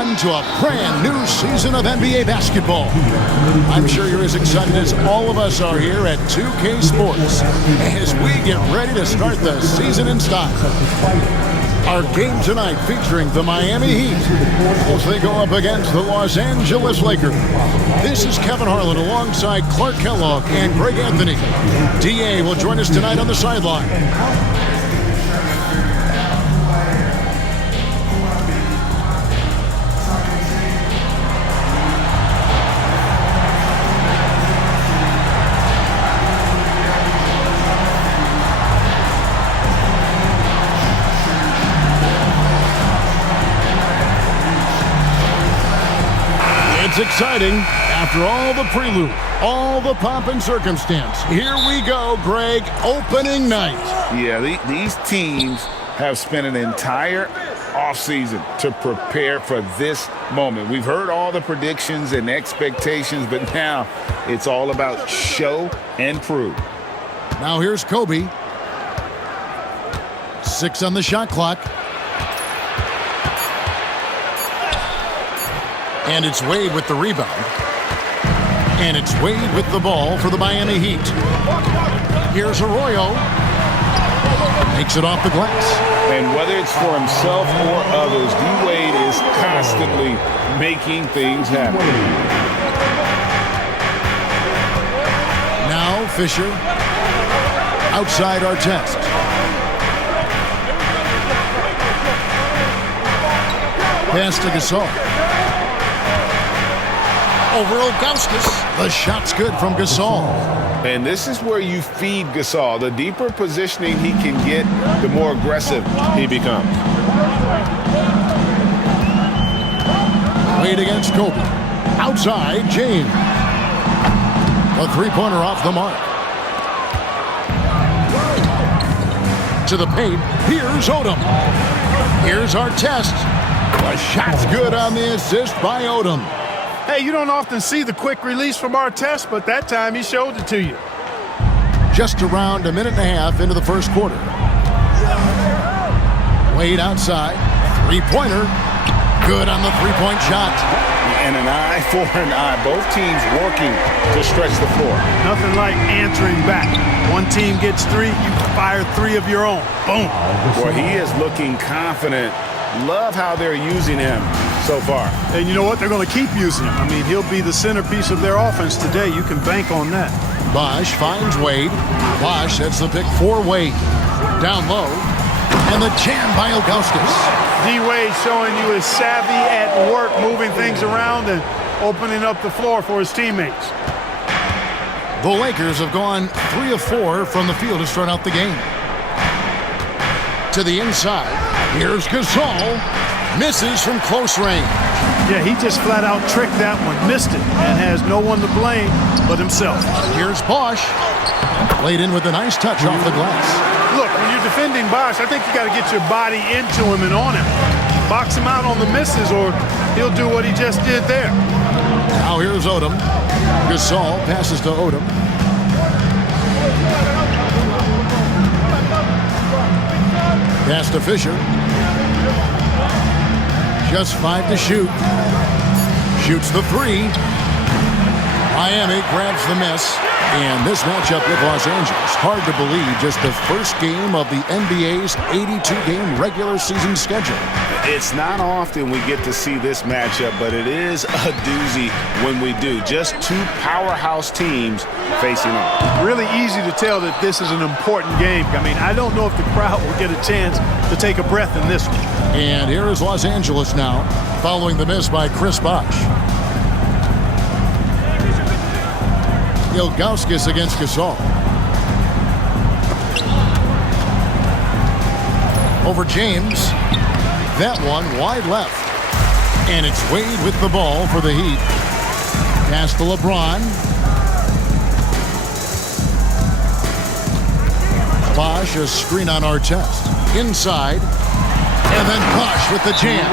everyone, to a brand new season of NBA basketball. I'm sure you're as excited as all of us are here at 2K Sports as we get ready to start the season in style. Our game tonight featuring the Miami Heat as they go up against the Los Angeles Lakers. This is Kevin Harlan alongside Clark Kellogg and Greg Anthony. DA will join us tonight on the sideline. It's exciting. After all the prelude, all the pomp and circumstance, here we go, Greg, opening night. Yeah, these teams have spent an entire offseason to prepare for this moment. We've heard all the predictions and expectations, but now it's all about show and prove. Now here's Kobe. 6 on the shot clock. And it's Wade with the rebound. And it's Wade with the ball for the Miami Heat. Here's Arroyo. Makes it off the glass. And whether it's for himself or others, D-Wade is constantly making things happen. Now Fisher. Outside Artest. Pass to Gasol. Over Ilgauskas. The shot's good from Gasol. And this is where you feed Gasol. The deeper positioning he can get, the more aggressive he becomes. Wade against Kobe. Outside, James. A three-pointer off the mark. To the paint. Here's Odom. Here's Artest. The shot's good on the assist by Odom. Hey, you don't often see the quick release from Artest, but that time he showed it to you. Just around a minute and a half into the first quarter. Wade outside. Three-pointer. Good on the three-point shot. And an eye for an eye. Both teams working to stretch the floor. Nothing like answering back. One team gets 3, you fire 3 of your own. Boom. Boy, he is looking confident. Love how they're using him so far. And you know what? They're going to keep using him. I mean, he'll be the centerpiece of their offense today. You can bank on that. Bosh finds Wade. Bosh sets the pick for Wade. Down low. And the jam by Ilgauskas. D-Wade showing you his savvy at work, moving things around and opening up the floor for his teammates. The Lakers have gone 3 of 4 from the field to start out the game. To the inside. Here's Gasol. Misses from close range. Yeah, he just flat out tricked that one. Missed it and has no one to blame but himself. Here's Bosh. Laid in with a nice touch off the glass. Look, when you're defending Bosh, I think you got to get your body into him and on him. Box him out on the misses or he'll do what he just did there. Now here's Odom. Gasol passes to Odom. Pass to Fisher. Just 5 to shoot. Shoots the 3. Miami grabs the miss. And this matchup with Los Angeles, hard to believe, just the first game of the NBA's 82-game regular season schedule. It's not often we get to see this matchup, but it is a doozy when we do. Just 2 powerhouse teams facing off. Really easy to tell that this is an important game. I mean, I don't know if the crowd will get a chance to take a breath in this one. And here is Los Angeles now, following the miss by Chris Bosh. Ilgauskas against Gasol. Over James. That one wide left. And it's Wade with the ball for the Heat. Pass to LeBron. Bosh, a screen on Artest. Inside. And then Bosh with the jam.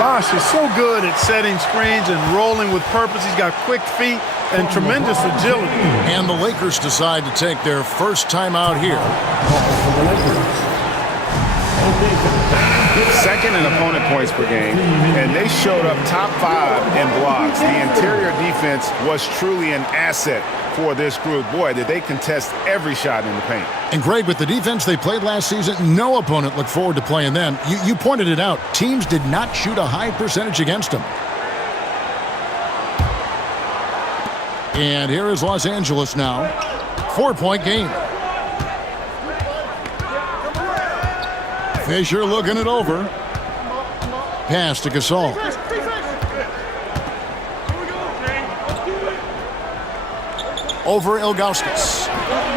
Bosh is so good at setting screens and rolling with purpose. He's got quick feet and tremendous agility. And the Lakers decide to take their first time out here. Second in opponent points per game, and they showed up top 5 in blocks. The interior defense was truly an asset for this group. Boy, did they contest every shot in the paint. And Greg, with the defense they played last season, no opponent looked forward to playing them. You pointed it out. Teams did not shoot a high percentage against them. And here is Los Angeles now. 4-point game. Fisher looking it over. Pass to Gasol. Over Ilgauskas.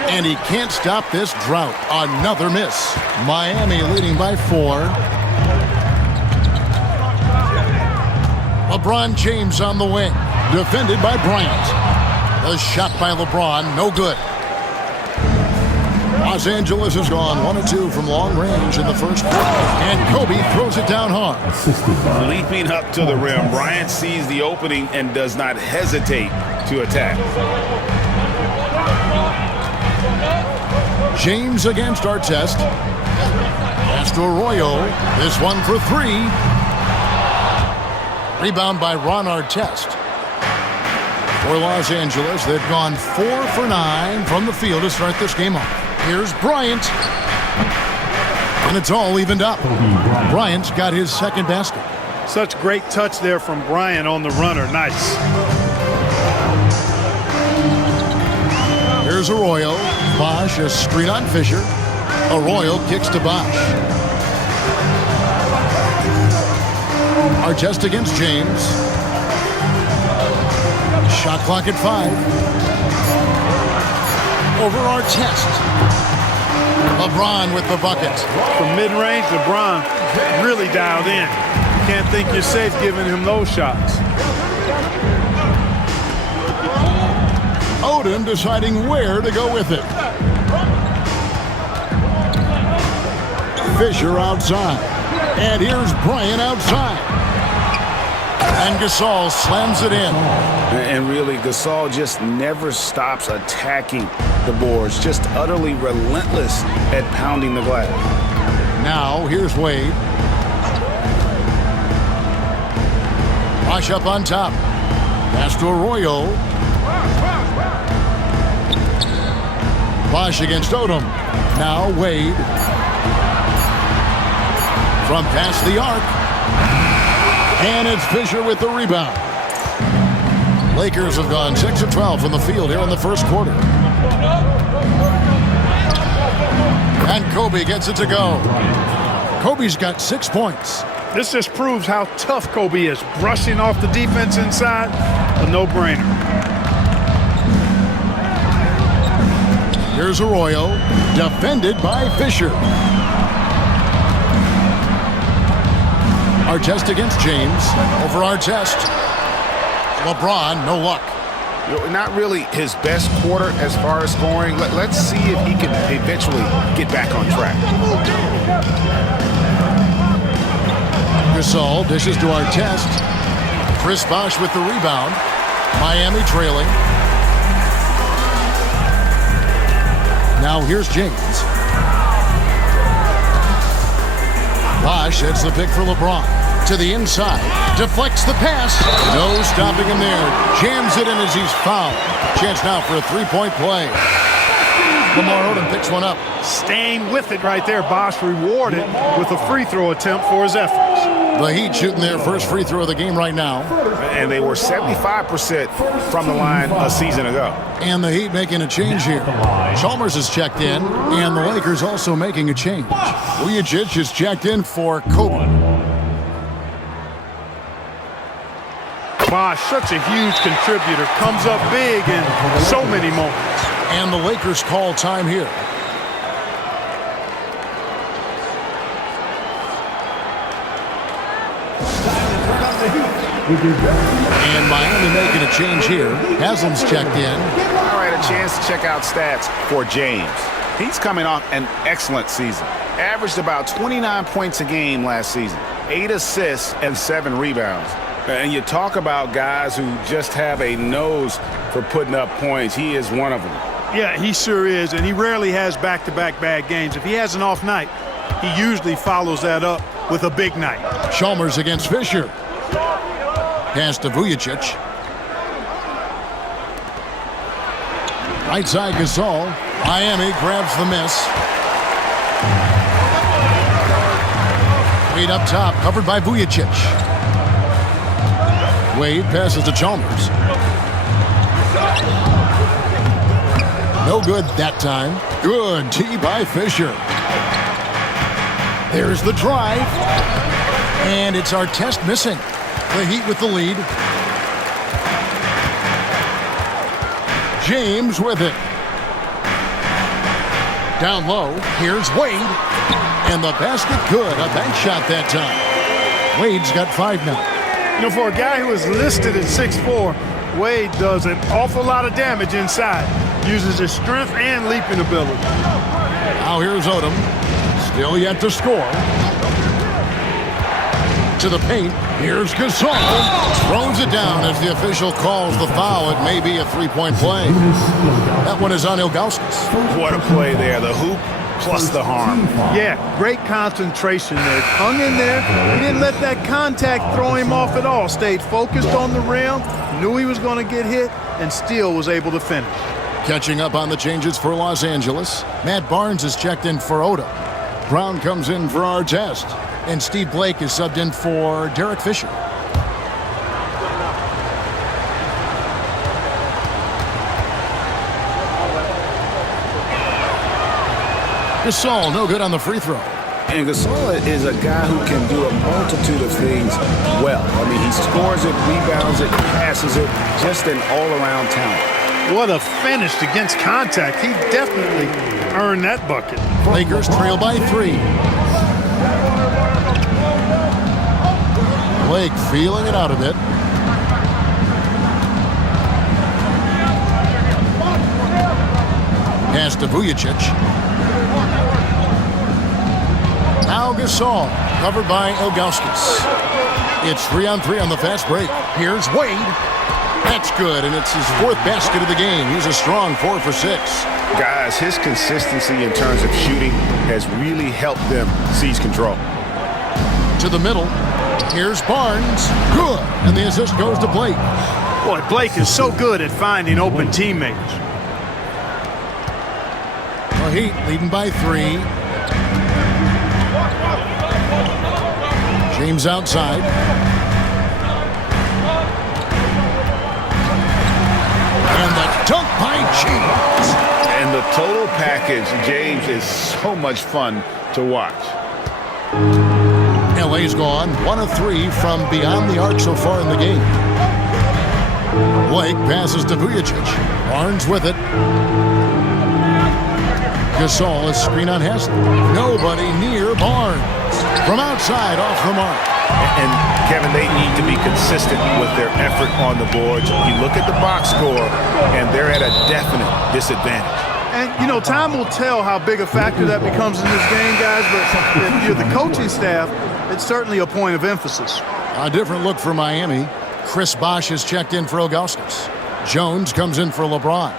And he can't stop this drought. Another miss. Miami leading by 4. LeBron James on the wing. Defended by Bryant. The shot by LeBron, no good. Los Angeles has gone 1 of 2 from long range in the first quarter. And Kobe throws it down hard. Leaping up to the rim, Bryant sees the opening and does not hesitate to attack. James against Artest. Pass to Arroyo. This one for 3. Rebound by Ron Artest. For Los Angeles, they've gone 4 for 9 from the field to start this game off. Here's Bryant. And it's all evened up. Bryant's got his second basket. Such great touch there from Bryant on the runner. Nice. Here's Arroyo. Bosh, a screen on Fisher. Arroyo kicks to Bosh. Artest against James. Shot clock at 5. Over Artest. LeBron with the bucket. From mid-range, LeBron really dialed in. Can't think you're safe giving him those shots. Odin deciding where to go with it. Fisher outside. And here's Bryant outside. And Gasol slams it in. And really, Gasol just never stops attacking the boards. Just utterly relentless at pounding the glass. Now, here's Wade. Bosh up on top. Pass to Arroyo. Bosh against Odom. Now Wade. From past the arc. And it's Fisher with the rebound. Lakers have gone 6 of 12 from the field here in the first quarter. And Kobe gets it to go. Kobe's got 6 points. This just proves how tough Kobe is. Brushing off the defense inside, a no-brainer. Here's Arroyo, defended by Fisher. Artest against James. Over Artest. LeBron, no luck. Not really his best quarter as far as scoring. Let's see if he can eventually get back on track. Gasol dishes to Artest. Chris Bosh with the rebound. Miami trailing. Now here's James. Bosh hits the pick for LeBron. To the inside. Deflects the pass. No stopping him there. Jams it in as he's fouled. Chance now for a 3-point play. Lamar Odom picks one up. Staying with it right there. Bosh rewarded with a free throw attempt for his efforts. The Heat shooting their first free throw of the game right now. And they were 75% from the line a season ago. And the Heat making a change here. Chalmers is checked in, and the Lakers also making a change. Vujacic is checked in for Kobe. Bosh, such a huge contributor. Comes up big in so many moments. And the Lakers call time here. And Miami making a change here. Haslam's checked in. All right, a chance to check out stats for James. He's coming off an excellent season. Averaged about 29 points a game last season. 8 assists and 7 rebounds. And you talk about guys who just have a nose for putting up points. He is one of them. Yeah, he sure is, and he rarely has back-to-back bad games. If he has an off night, he usually follows that up with a big night. Chalmers against Fisher. Pass to Vujicic. Right side Gasol. Miami grabs the miss. Wade up top, covered by Vujicic. Wade passes to Chalmers. No good that time. Good tee by Fisher. There's the drive. And it's Artest missing. The Heat with the lead. James with it. Down low. Here's Wade. And the basket good. A bank shot that time. Wade's got 5 now. You know, for a guy who is listed at 6'4", Wade does an awful lot of damage inside. Uses his strength and leaping ability. Now here's Odom. Still yet to score. To the paint. Here's Gasol. Throws it down as the official calls the foul. It may be a three-point play. That one is on Ilgauskas. What a play there. The hoop plus the harm. Yeah, great concentration there. Hung in there. He didn't let that contact throw him off at all. Stayed focused on the rim. Knew he was going to get hit and still was able to finish. Catching up on the changes for Los Angeles. Matt Barnes is checked in for Odom. Brown comes in for Artest. And Steve Blake is subbed in for Derek Fisher. Gasol, no good on the free throw. And Gasol is a guy who can do a multitude of things well. I mean, he scores it, rebounds it, passes it, just an all-around talent. What a finish against contact. He definitely earned that bucket. Lakers trail by 3. Blake feeling it out a bit. Pass to Vujicic. Now Gasol, covered by Ilgauskas. It's 3-on-3 on the fast break. Here's Wade. That's good, and it's his 4th basket of the game. He's a strong 4 for 6. Guys, his consistency in terms of shooting has really helped them seize control. To the middle. Here's Barnes. Good. And the assist goes to Blake. Boy, Blake is so good at finding open teammates. The Heat leading by 3. James outside. And the dunk by James. And the total package, James, is so much fun to watch. LA's gone 1 of 3 from beyond the arc so far in the game. Blake passes to Vujicic. Barnes with it. Gasol is screen on Haslem. Nobody near Barnes. From outside, off the mark. And, Kevin, they need to be consistent with their effort on the boards. You look at the box score, and they're at a definite disadvantage. And, you know, time will tell how big a factor that becomes in this game, guys, but if you're the coaching staff, it's certainly a point of emphasis. A different look for Miami. Chris Bosh is checked in for Ilgauskas. Jones comes in for LeBron.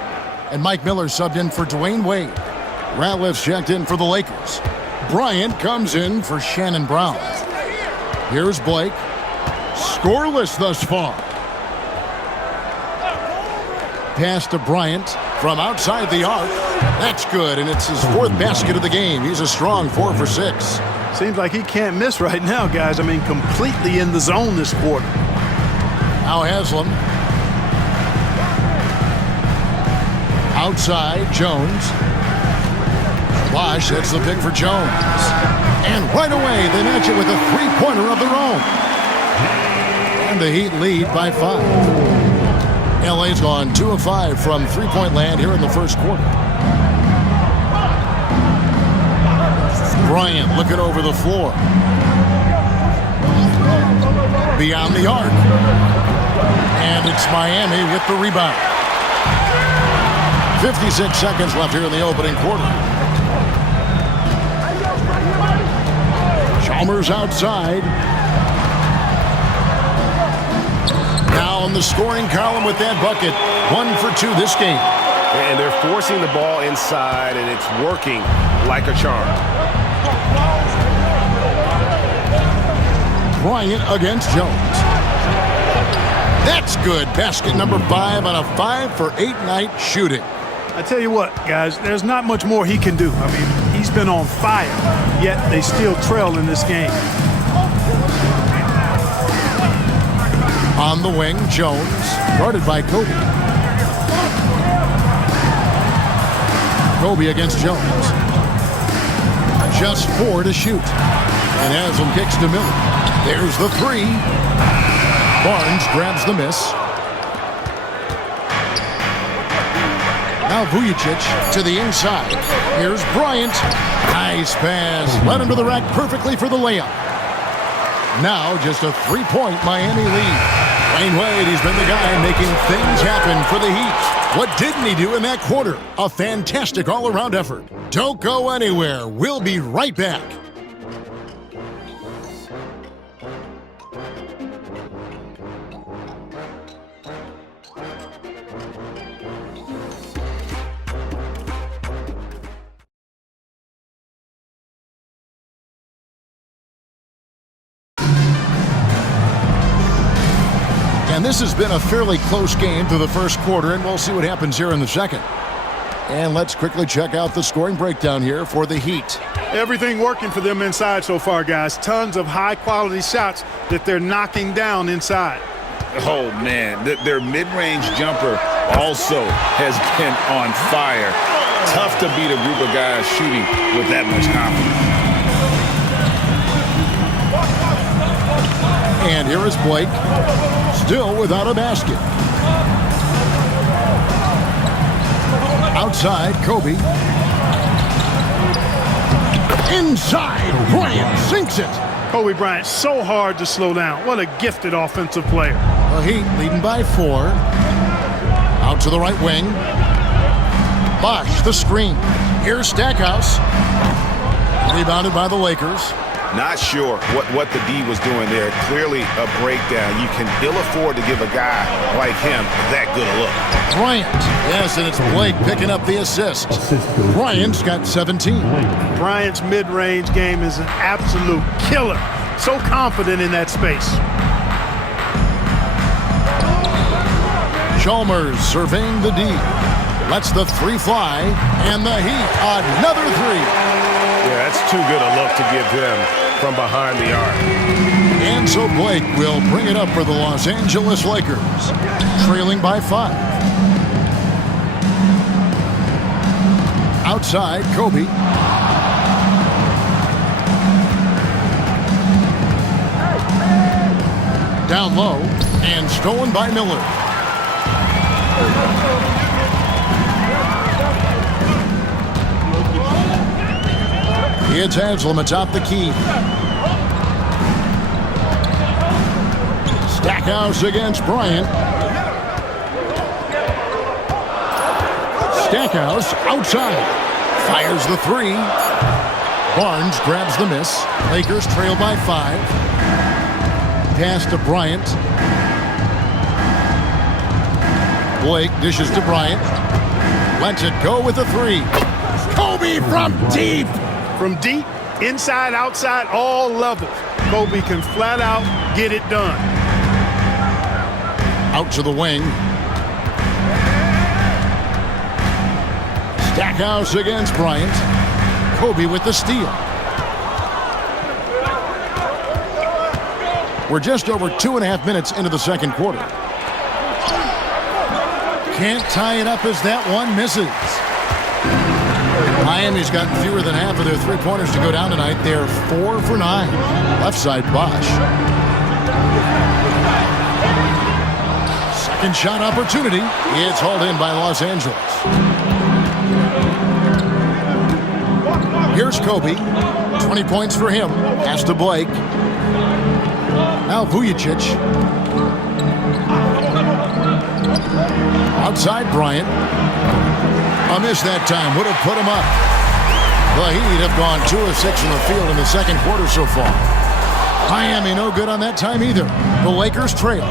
And Mike Miller subbed in for Dwayne Wade. Ratliff's checked in for the Lakers. Bryant comes in for Shannon Brown. Here's Blake. Scoreless thus far. Pass to Bryant from outside the arc. That's good, and it's his 4th basket of the game. He's a strong 4 for 6. Seems like he can't miss right now, guys. I mean, completely in the zone this quarter. Now Haslem. Outside, Jones. Bosh, that's the pick for Jones. And right away, they match it with a 3-pointer of their own. And the Heat lead by 5. LA's gone 2 of 5 from 3-point land here in the first quarter. Bryant looking over the floor. Beyond the arc. And it's Miami with the rebound. 56 seconds left here in the opening quarter. Chalmers outside. Now on the scoring column with that bucket. 1 for 2 this game. And they're forcing the ball inside, and it's working like a charm. Bryant against Jones. That's good. Basket number 5 on a 5-for-8 night shooting. I tell you what, guys, there's not much more he can do. I mean, he's been on fire, yet they still trail in this game. On the wing, Jones, guarded by Kobe. Kobe against Jones. Just 4 to shoot. And Haslam kicks to Miller. There's the 3. Barnes grabs the miss. Now Vujicic to the inside. Here's Bryant. Nice pass. Led him to the rack perfectly for the layup. Now just a 3-point Miami lead. Dwayne Wade, he's been the guy making things happen for the Heat. What didn't he do in that quarter? A fantastic all-around effort. Don't go anywhere. We'll be right back. And this has been a fairly close game through the first quarter, and we'll see what happens here in the second. And let's quickly check out the scoring breakdown here for the Heat. Everything working for them inside so far, guys. Tons of high-quality shots that they're knocking down inside. Oh, man. Their mid-range jumper also has been on fire. Tough to beat a group of guys shooting with that much confidence. And here is Blake, still without a basket. Outside, Kobe. Inside, Bryant sinks it. Kobe Bryant, so hard to slow down. What a gifted offensive player. The Heat leading by 4. Out to the right wing. Bosh, the screen. Here's Stackhouse. Rebounded by the Lakers. Not sure what the D was doing there. Clearly a breakdown. You can ill afford to give a guy like him that good a look. Bryant. Yes, and it's Blake picking up the assist. Bryant's got 17. Bryant's mid-range game is an absolute killer. So confident in that space. Chalmers surveying the D. Lets the 3 fly, and the Heat another 3. Yeah, that's too good a look to give him from behind the arc. And so Blake will bring it up for the Los Angeles Lakers, trailing by 5. Outside, Kobe. Down low, and stolen by Miller. It's Haslam atop the key. Stackhouse against Bryant. Stackhouse outside. Fires the 3. Barnes grabs the miss. Lakers trail by 5. Pass to Bryant. Blake dishes to Bryant. Lets it go with the 3. Kobe from deep. From deep, inside, outside, all levels. Kobe can flat out get it done. Out to the wing. Stackhouse against Bryant. Kobe with the steal. We're just over 2.5 minutes into the second quarter. Can't tie it up as that one misses. Miami's got fewer than half of their three-pointers to go down tonight. They're 4 for 9. Left side, Bosh. Second shot opportunity. It's hauled in by Los Angeles. Here's Kobe. 20 points for him. Pass to Blake. Now Vujicic. Outside Bryant. A miss that time. Would have put him up. The Heat have gone 2 of 6 in the field in the second quarter so far. Miami no good on that time either. The Lakers trail.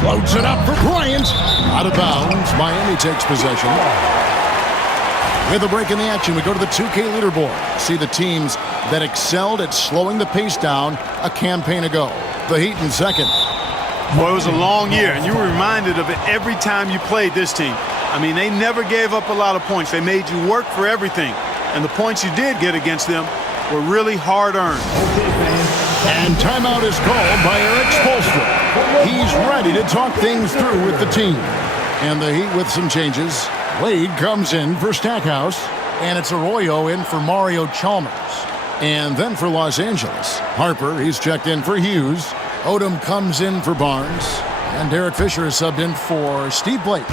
Floats it up for Bryant. Out of bounds. Miami takes possession. With a break in the action, we go to the 2K leaderboard. See the teams that excelled at slowing the pace down a campaign ago. The Heat in second. Boy, it was a long year, and you were reminded of it every time you played this team. I mean, they never gave up a lot of points. They made you work for everything. And the points you did get against them were really hard-earned. And timeout is called by Eric Spoelstra. He's ready to talk things through with the team. And the Heat with some changes. Wade comes in for Stackhouse. And it's Arroyo in for Mario Chalmers. And then for Los Angeles, Harper, he's checked in for Hughes. Odom comes in for Barnes. And Derek Fisher is subbed in for Steve Blake.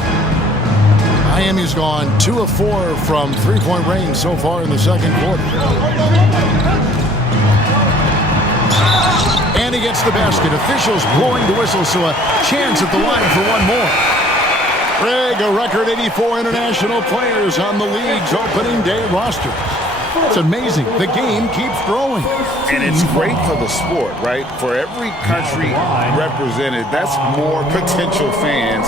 Miami's gone 2 of 4 from three-point range so far in the second quarter. And he gets the basket. Officials blowing the whistle, so a chance at the line for one more. Greg, a record 84 international players on the league's opening day roster. It's amazing. The game keeps growing. And it's great for the sport, right? For every country represented, that's more potential fans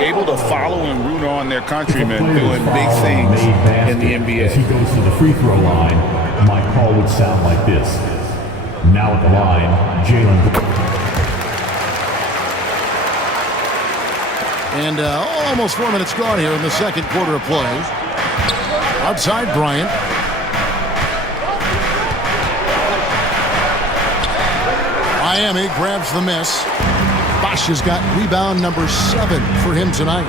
able to follow and root on their countrymen doing big things in the NBA. As he goes to the free throw line, my call would sound like this. Now at the line, Jalen. And almost 4 minutes gone here in the second quarter of play. Outside Bryant. Miami grabs the miss. Bosch has got rebound number 7 for him tonight.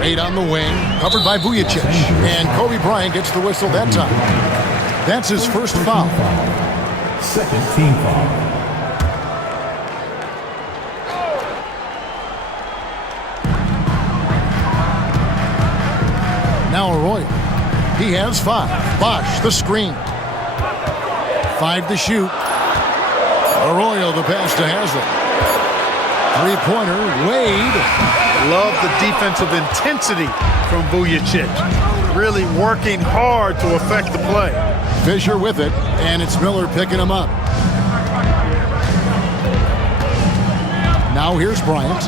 Wade on the wing, covered by Vujacic. And Kobe Bryant gets the whistle that time. That's his first foul. Second team foul. Now Arroyo. He has 5. Bosch, the screen. 5 to shoot. Arroyo, the pass to Haslem. Three-pointer, Wade. Love the defensive intensity from Vujacic. Really working hard to affect the play. Fisher with it, and it's Miller picking him up. Now here's Bryant.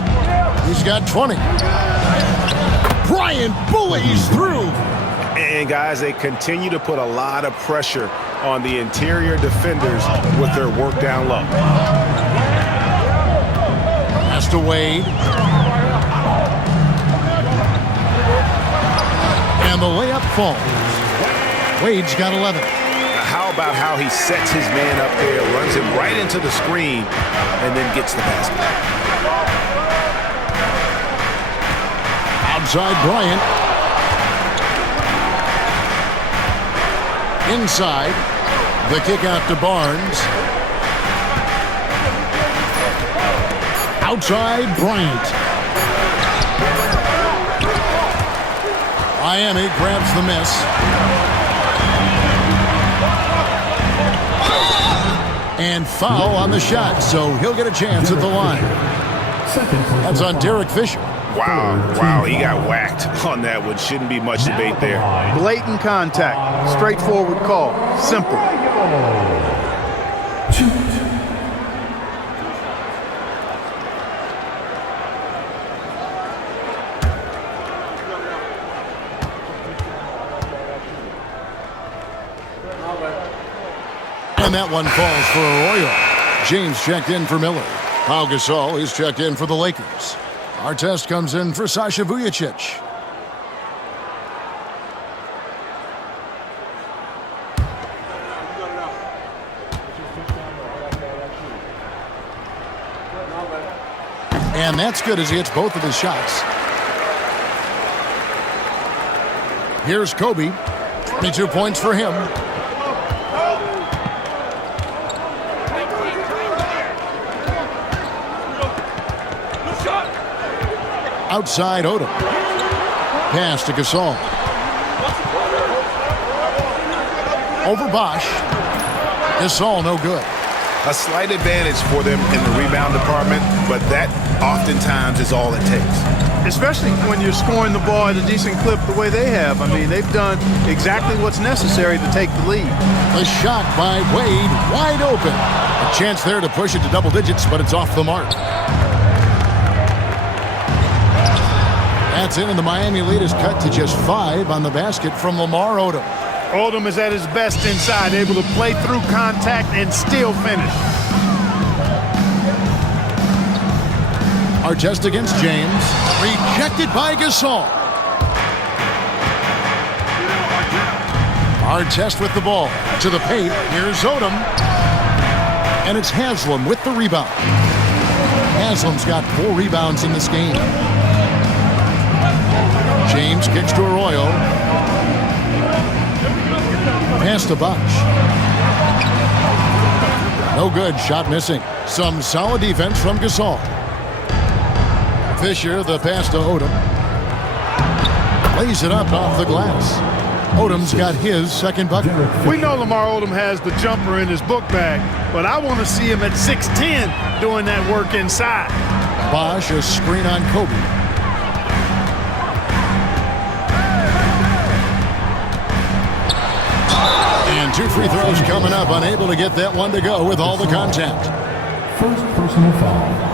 He's got 20. Bryant bullies through. And, guys, they continue to put a lot of pressure on the interior defenders with their work down low. Pass to Wade. And the layup falls. Wade's got 11. Now, how about how he sets his man up there, runs him right into the screen, and then gets the basket. Outside Bryant. Inside. The kick out to Barnes. Outside Bryant. Miami grabs the miss. And foul on the shot, so he'll get a chance at the line. That's on Derek Fisher. Wow, he got whacked on that one. Shouldn't be much debate there. Blatant contact. Straightforward call. Simple. And that one falls for Arroyo. James checked in for Miller. Pau Gasol, he's checked in for the Lakers. Artest comes in for Sasha Vujacic. And that's good as he hits both of his shots. Here's Kobe. 22 points for him. Outside Odom. Pass to Gasol. Over Bosch. Gasol no good. A slight advantage for them in the rebound department, but that oftentimes is all it takes. Especially when you're scoring the ball at a decent clip the way they have. I mean, they've done exactly what's necessary to take the lead. The shot by Wade, wide open. A chance there to push it to double digits, but it's off the mark. That's in, and the Miami lead is cut to just 5 on the basket from Lamar Odom. Odom is at his best inside, able to play through contact and still finish. Artest against James. Rejected by Gasol. Artest with the ball. To the paint. Here's Odom. And it's Haslam with the rebound. Haslam's got 4 rebounds in this game. James kicks to Arroyo. Pass to Bosh. No good. Shot missing. Some solid defense from Gasol. Fisher, the pass to Odom. Lays it up off the glass. Odom's got his second bucket. We know Lamar Odom has the jumper in his book bag, but I want to see him at 6'10" doing that work inside. Bosh, a screen on Kobe. And 2 free throws coming up. Unable to get that one to go with all the contact. First personal foul.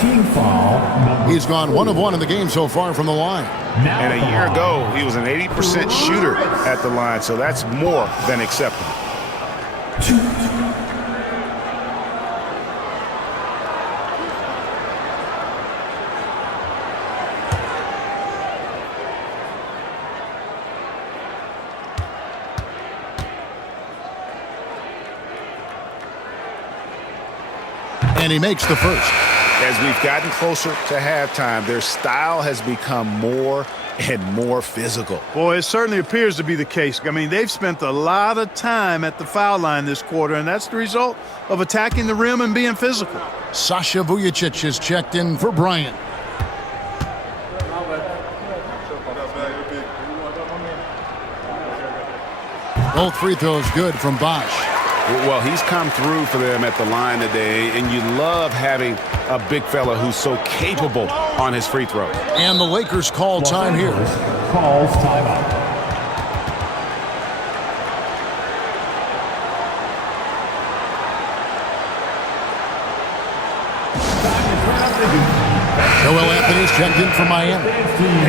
Team foul. He's gone 1 of 1 in the game so far from the line. And a year ago, he was an 80% shooter at the line, so that's more than acceptable. And he makes the first. As we've gotten closer to halftime, their style has become more and more physical. Boy, it certainly appears to be the case. I mean, they've spent a lot of time at the foul line this quarter, and that's the result of attacking the rim and being physical. Sasha Vujacic is checked in for Bryant. Both free throws good from Bosh. Well, he's come through for them at the line today, and you love having a big fella who's so capable on his free throw. And the Lakers call time here. Calls timeout. Joel Anthony's checked in for Miami.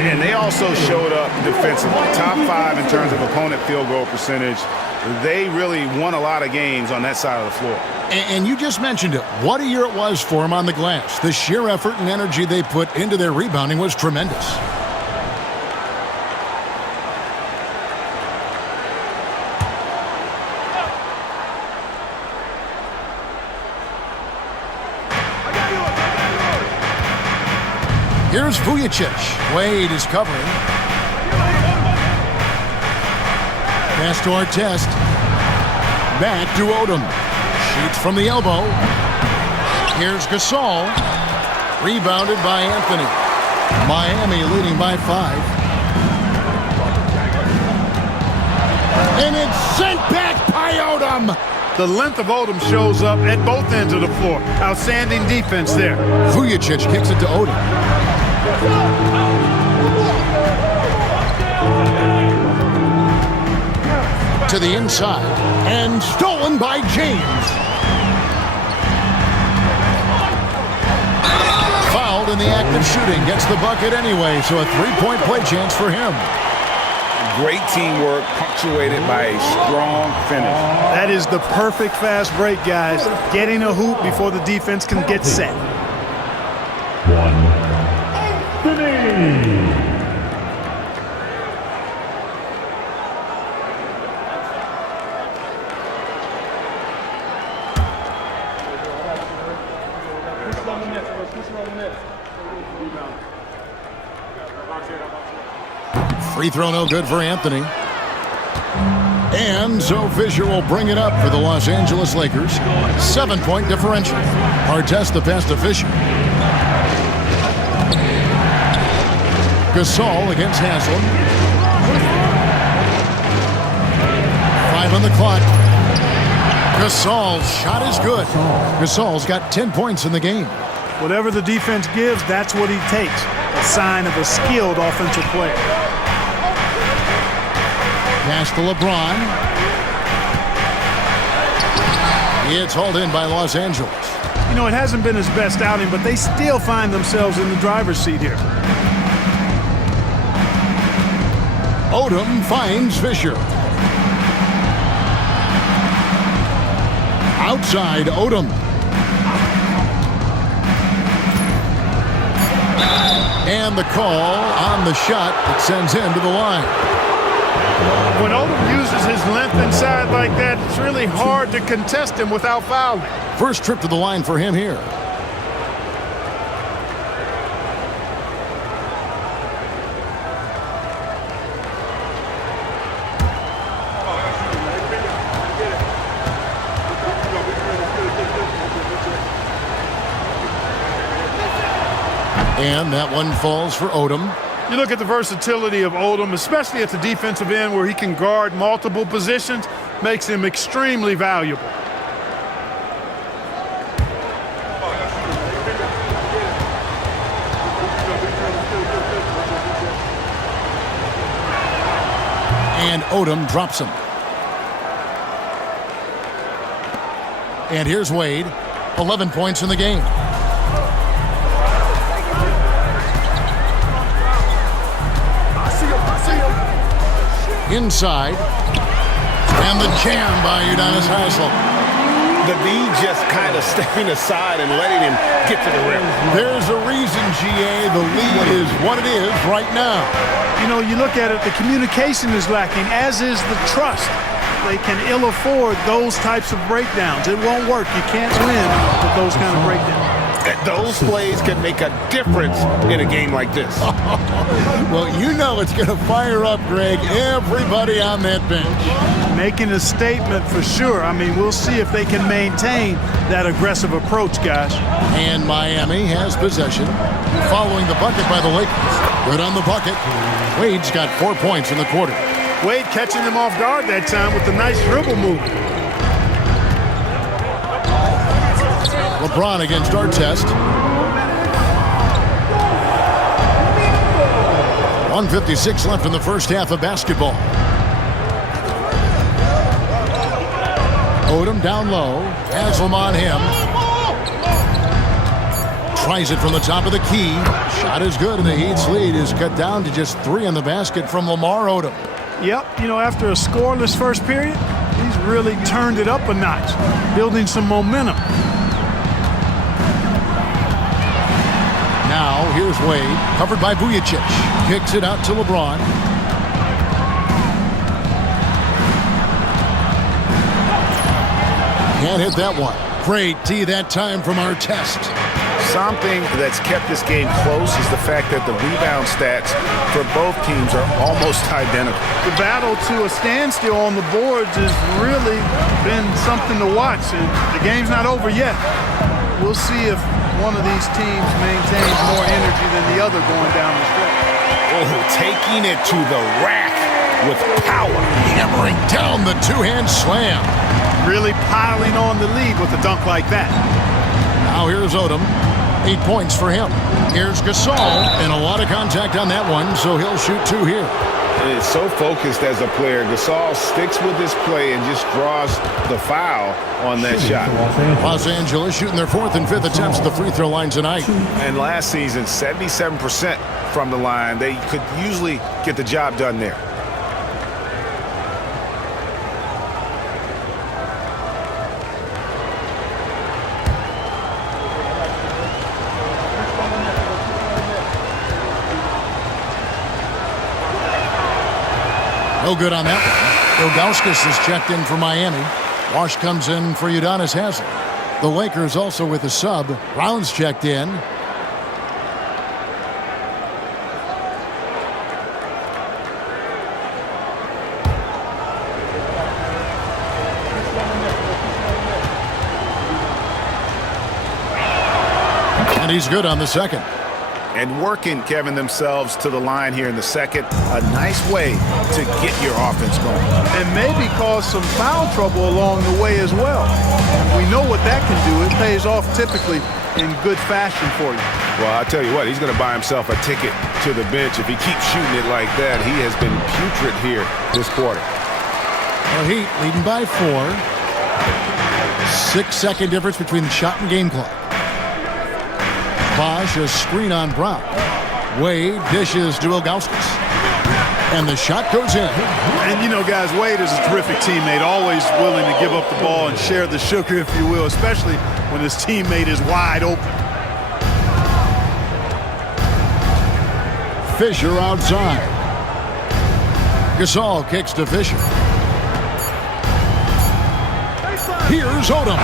And they also showed up defensively. Top 5 in terms of opponent field goal percentage. They really won a lot of games on that side of the floor. And you just mentioned it. What a year it was for them on the glass. The sheer effort and energy they put into their rebounding was tremendous. Here's Vujacic. Wade is covering. Pass to Artest. Back to Odom. Shoots from the elbow. Here's Gasol. Rebounded by Anthony. Miami leading by 5. And it's sent back by Odom. The length of Odom shows up at both ends of the floor. Outstanding defense there. Vujacic kicks it to Odom. To the inside, and stolen by James. Fouled in the act of shooting, gets the bucket anyway, so a 3-point play chance for him. Great teamwork, punctuated by a strong finish. That is the perfect fast break, guys. Getting a hoop before the defense can get set. 1. Finish. Free throw no good for Anthony. And so Fisher will bring it up for the Los Angeles Lakers. 7-point differential. Artest the pass to Fisher. Gasol against Haslam. 5 on the clock. Gasol's shot is good. Gasol's got 10 points in the game. Whatever the defense gives, that's what he takes. A sign of a skilled offensive player. Pass to LeBron. It's hauled in by Los Angeles. You know, it hasn't been his best outing, but they still find themselves in the driver's seat here. Odom finds Fisher. Outside Odom. And the call on the shot that sends him to the line. When Odom uses his length inside like that, it's really hard to contest him without fouling. First trip to the line for him here. And that one falls for Odom. You look at the versatility of Odom, especially at the defensive end where he can guard multiple positions, makes him extremely valuable. And Odom drops him. And here's Wade. 11 points in the game. Inside. And the jam by Udonis Haslem. The D just kind of stepping aside and letting him get to the rim. There's a reason, GA, the lead is what it is right now. You know, you look at it, the communication is lacking, as is the trust. They can ill afford those types of breakdowns. It won't work. You can't win with those kind of breakdowns. Those plays can make a difference in a game like this. Well, you know it's going to fire up, Greg, everybody on that bench. Making a statement for sure. I mean, we'll see if they can maintain that aggressive approach, guys. And Miami has possession. Following the bucket by the Lakers. Good on the bucket. Wade's got 4 points in the quarter. Wade catching them off guard that time with a nice dribble move. LeBron against Artest. 1:56 left in the first half of basketball. Odom down low. Haslem on him. Tries it from the top of the key. Shot is good, and the Heat's lead is cut down to just 3 in the basket from Lamar Odom. Yep, you know, after a scoreless first period, he's really turned it up a notch, building some momentum. Now, here's Wade, covered by Vujacic. Kicks it out to LeBron. Can't hit that one. Great D that time from Artest. Something that's kept this game close is the fact that the rebound stats for both teams are almost identical. The battle to a standstill on the boards has really been something to watch, and the game's not over yet. We'll see if one of these teams maintains more energy than the other going down the stretch. Oh, taking it to the rack with power. Hammering down the two-hand slam. Really piling on the lead with a dunk like that. Now here's Odom. 8 points for him. Here's Gasol, and a lot of contact on that one, so he'll shoot 2 here. It's so focused as a player. Gasol sticks with his play and just draws the foul on that shot. Los Angeles shooting their 4th and 5th attempts at the free throw line tonight. And last season, 77% from the line. They could usually get the job done there. No good on that one. Ilgauskas is checked in for Miami. Wash comes in for Udonis Haslem. The Lakers also with a sub. Brown's checked in. And he's good on the second. And working, Kevin, themselves to the line here in the second. A nice way to get your offense going. And maybe cause some foul trouble along the way as well. We know what that can do. It pays off typically in good fashion for you. Well, I'll tell you what, he's going to buy himself a ticket to the bench. If he keeps shooting it like that, he has been putrid here this quarter. The Heat leading by 4. 6-second difference between the shot and game clock. Bosh, a screen on Brown. Wade dishes to Ilgauskas. And the shot goes in. And, you know, guys, Wade is a terrific teammate, always willing to give up the ball and share the sugar, if you will, especially when his teammate is wide open. Fisher outside. Gasol kicks to Fisher. Here's Odom.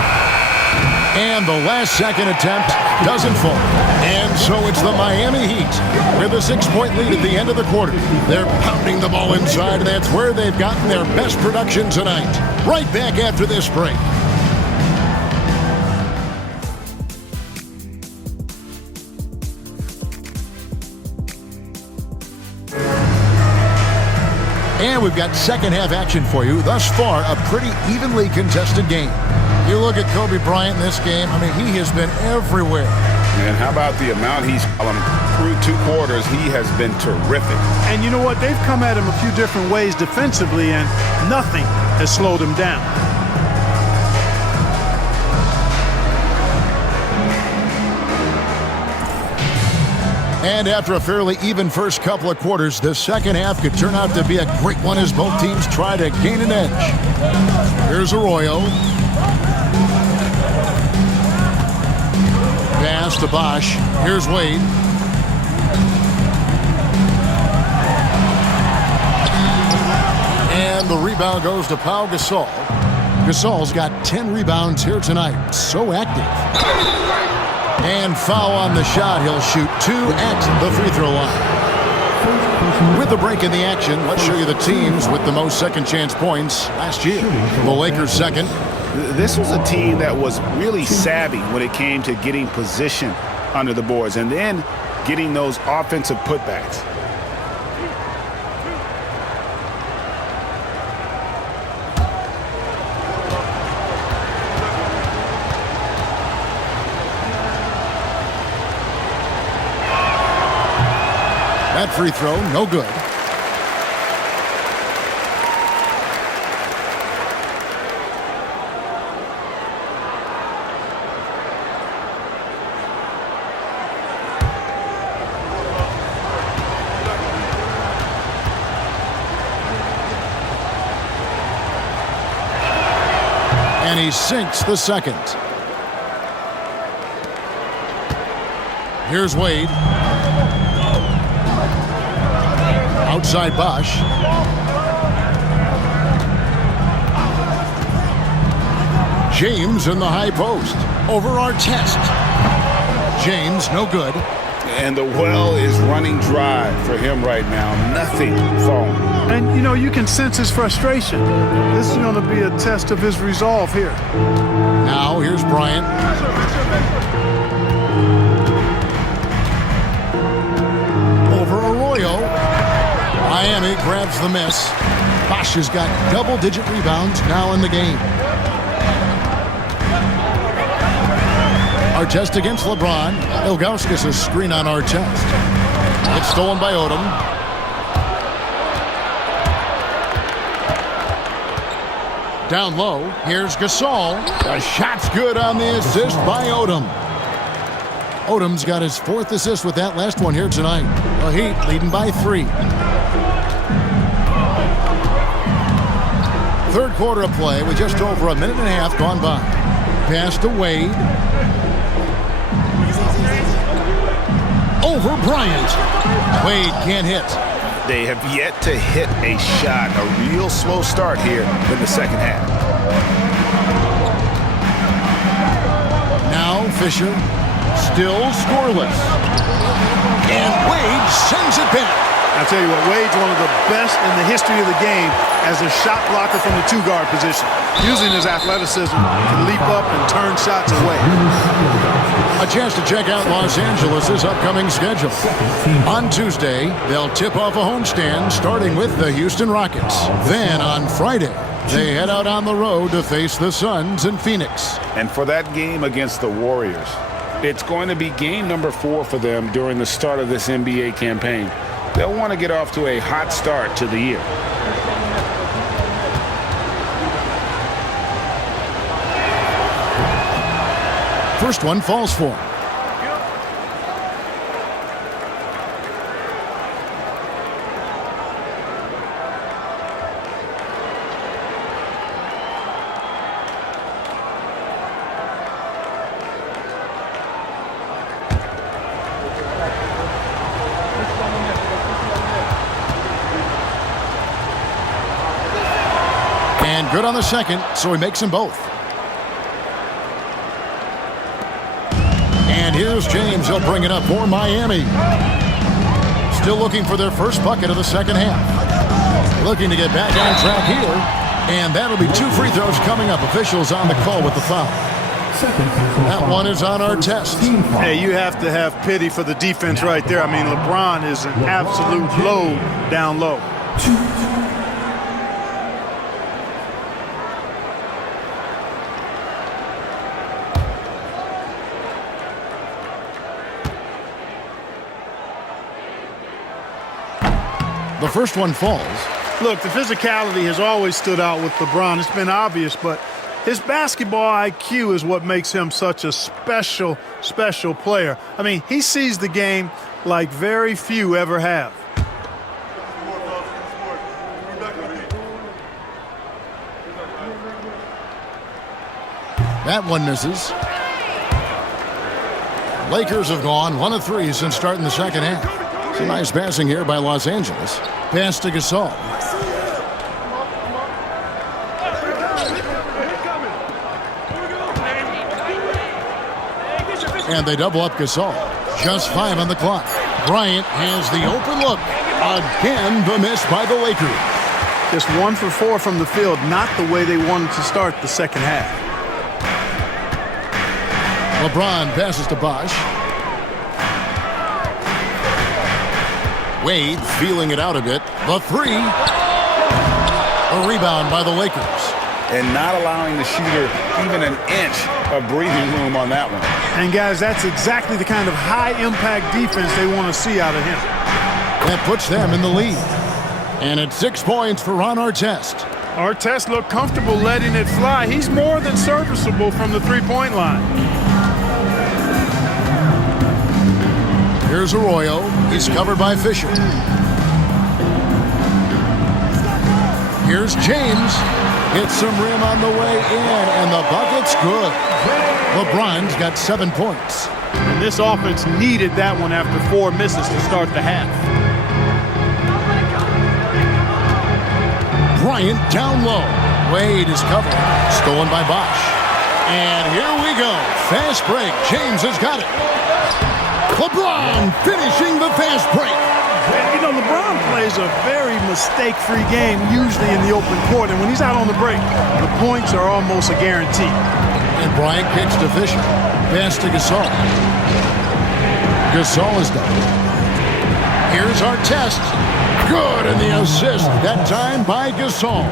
And the last-second attempt doesn't fall. And so it's the Miami Heat with a 6-point lead at the end of the quarter. They're pounding the ball inside, and that's where they've gotten their best production tonight. Right back after this break. And we've got second-half action for you. Thus far, a pretty evenly contested game. You look at Kobe Bryant in this game, I mean, he has been everywhere. And how about the amount he's through 2 quarters? He has been terrific. And you know what? They've come at him a few different ways defensively, and nothing has slowed him down. And after a fairly even first couple of quarters, the second half could turn out to be a great one as both teams try to gain an edge. Here's Arroyo. Pass to Bosh. Here's Wade. And the rebound goes to Pau Gasol. Gasol's got 10 rebounds here tonight. So active. And foul on the shot. He'll shoot 2 at the free throw line. With the break in the action, let's show you the teams with the most second chance points last year. The Lakers second. This was a team that was really savvy when it came to getting position under the boards and then getting those offensive putbacks. That free throw, no good. And he sinks the second. Here's Wade. Outside Bosh. James in the high post. Over Artest. James, no good. And the well is running dry for him right now. Nothing falling. And, you know, you can sense his frustration. This is going to be a test of his resolve here. Now, here's Bryant. Over Arroyo. Miami grabs the miss. Bosh has got double-digit rebounds now in the game. Artest against LeBron. Ilgauskas a screen on Artest. It's stolen by Odom. Down low, here's Gasol. The shot's good on the assist by Odom. Odom's got his 4th assist with that last one here tonight. The Heat leading by 3. Third quarter of play with just over a minute and a half gone by. Pass to Wade. Over Bryant. Wade can't hit. They have yet to hit a shot. A real slow start here in the second half. Now Fisher. Still scoreless. And Wade sends it back. I'll tell you what, Wade's one of the best in the history of the game as a shot blocker from the 2-guard position, using his athleticism to leap up and turn shots away. A chance to check out Los Angeles' upcoming schedule. On Tuesday, they'll tip off a homestand starting with the Houston Rockets. Then on Friday, they head out on the road to face the Suns in Phoenix. And for that game against the Warriors, it's going to be game number 4 for them during the start of this NBA campaign. They'll want to get off to a hot start to the year. First one falls for him. good on the second, so he makes them both. And here's James. He'll bring it up for Miami. Still looking for their first bucket of the second half. Looking to get back on track here. And that'll be 2 free throws coming up. Officials on the call with the foul. That one is on our test. Hey, you have to have pity for the defense right there. I mean, LeBron is an absolute load down low. The first one falls. Look, the physicality has always stood out with LeBron. It's been obvious, but his basketball IQ is what makes him such a special, special player. I mean, he sees the game like very few ever have. That one misses. Lakers have gone 1 of 3 since starting the second half. It's a nice passing here by Los Angeles. Pass to Gasol. And they double up Gasol. Just 5 on the clock. Bryant has the open look. Again, the miss by the Lakers. Just 1 for 4 from the field, not the way they wanted to start the second half. LeBron passes to Bosh. Wade feeling it out a bit. The 3. A rebound by the Lakers. And not allowing the shooter even an inch of breathing room on that one. And, guys, that's exactly the kind of high-impact defense they want to see out of him. That puts them in the lead. And it's 6 points for Ron Artest. Artest looked comfortable letting it fly. He's more than serviceable from the three-point line. Here's Arroyo. He's covered by Fisher. Here's James. Hits some rim on the way in, and the bucket's good. LeBron's got 7 points. And this offense needed that one after 4 misses to start the half. Bryant down low. Wade is covered. Stolen by Bosh. And here we go. Fast break. James has got it. LeBron finishing the fast break. You know, LeBron plays a very mistake-free game, usually in the open court. And when he's out on the break, the points are almost a guarantee. And Bryant kicks to Fisher. Pass to Gasol. Gasol is done. Here's our test. Good, and the assist, that time by Gasol.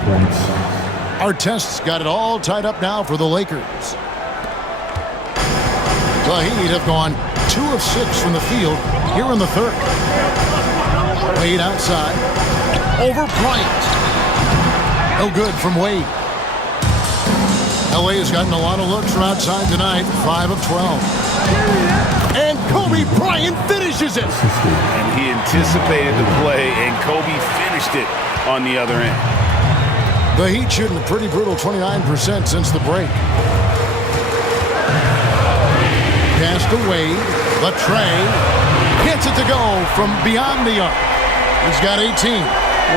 Artest's got it all tied up now for the Lakers. The Heat have gone 2 of 6 from the field here in the third. Wade outside. Over Bryant. No good from Wade. LA has gotten a lot of looks from outside tonight. 5 of 12. And Kobe Bryant finishes it. And he anticipated the play, and Kobe finished it on the other end. The Heat shooting a pretty brutal 29% since the break. Pass to Wade. The tray. Gets it to go from beyond the arc. He's got 18.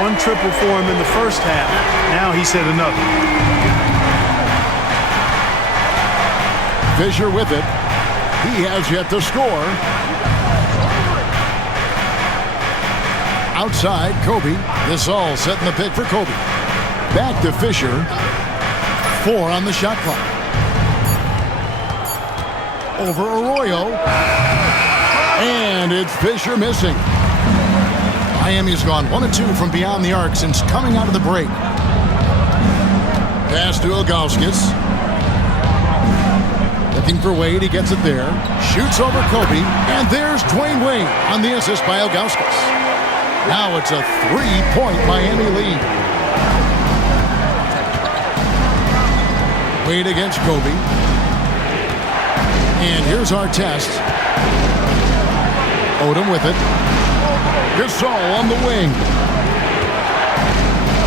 1 triple for him in the first half. Now he's hit another. Fisher with it. He has yet to score. Outside, Kobe. This all setting the pick for Kobe. Back to Fisher. 4 on the shot clock. Over Arroyo. And it's Fisher missing. Miami's gone 1 of 2 from beyond the arc since coming out of the break. Pass to Ilgauskas. Looking for Wade, he gets it there. Shoots over Kobe, and there's Dwayne Wade on the assist by Ilgauskas. Now it's a 3-point Miami lead. Wade against Kobe. And here's our test. Odom with it. Gasol on the wing.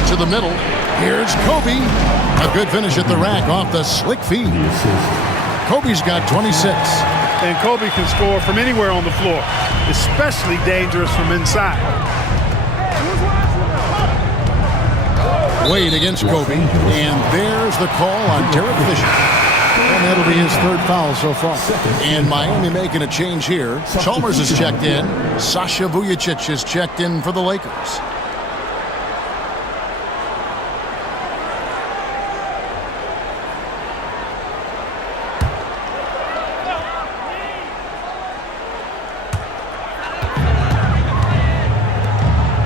To the middle. Here's Kobe. A good finish at the rack off the slick feed. Kobe's got 26. And Kobe can score from anywhere on the floor, especially dangerous from inside. Wade against Kobe. And there's the call on Derek Fisher. And that'll be his third foul so far. And Miami making a change here. Chalmers is checked in. Sasha Vujacic is checked in for the Lakers.